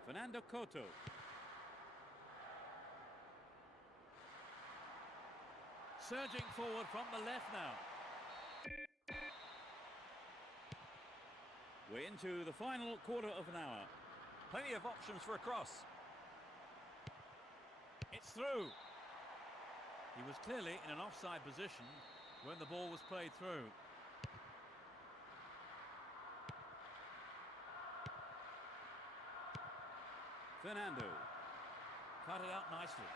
Fernando Couto. Surging forward from the left now. We're into the final quarter of an hour. Plenty of options for a cross. It's through. He was clearly in an offside position when the ball was played through. Fernando. Cut it out nicely.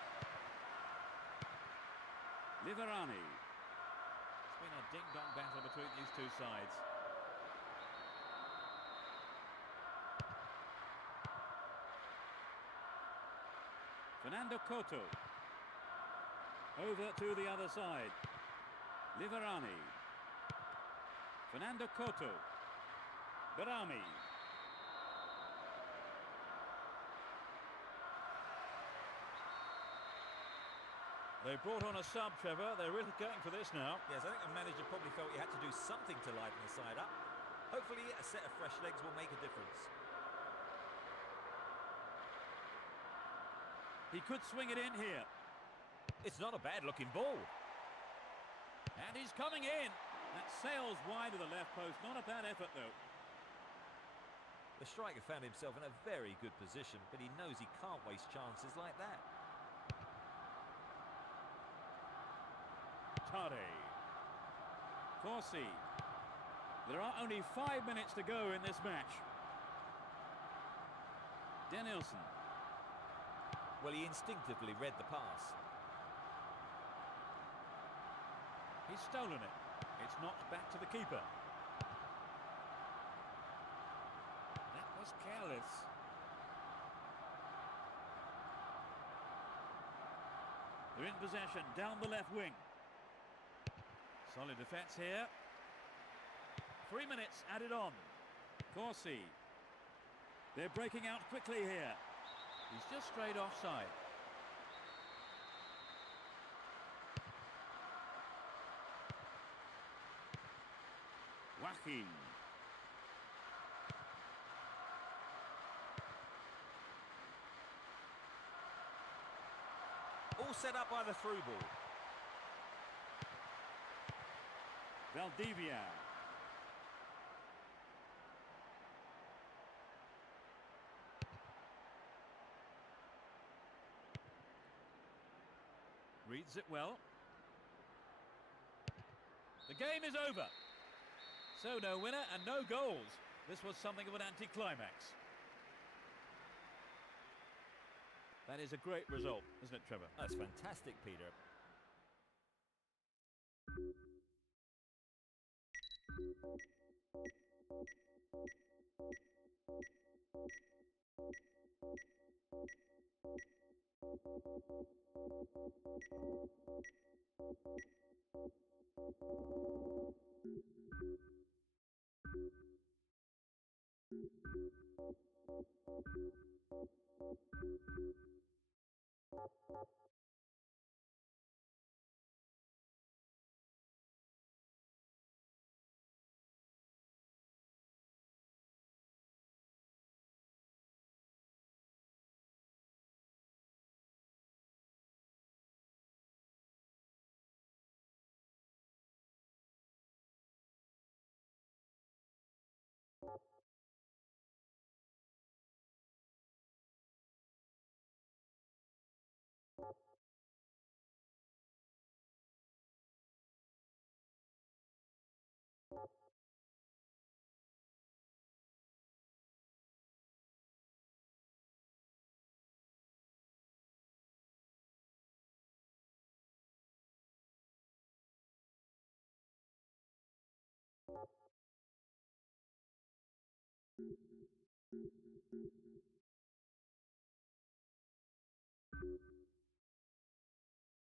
Liverani. It's been a ding-dong battle between these two sides. Fernando Couto. Over to the other side. Liverani. Fernando Couto. Berami. They brought on a sub, Trevor. They're really going for this now. Yes, I think the manager probably felt he had to do something to liven the side up. Hopefully a set of fresh legs will make a difference. He could swing it in here. It's not a bad looking ball. And he's coming in. That sails wide of the left post. Not a bad effort, though. The striker found himself in a very good position, but he knows he can't waste chances like that. Tade. Corsi. There are only 5 minutes to go in this match. Danielson. Well, he instinctively read the pass. He's stolen it. It's knocked back to the keeper. That was careless. They're in possession down the left wing. Solid defence here. 3 minutes added on. Corsi. They're breaking out quickly here. He's just straight offside. Joaquin. All set up by the through ball. Valdivia. Reads it well. The game is over. So no winner and no goals. This was something of an anticlimax. That is a great result, isn't it, Trevor? That's fantastic, Peter.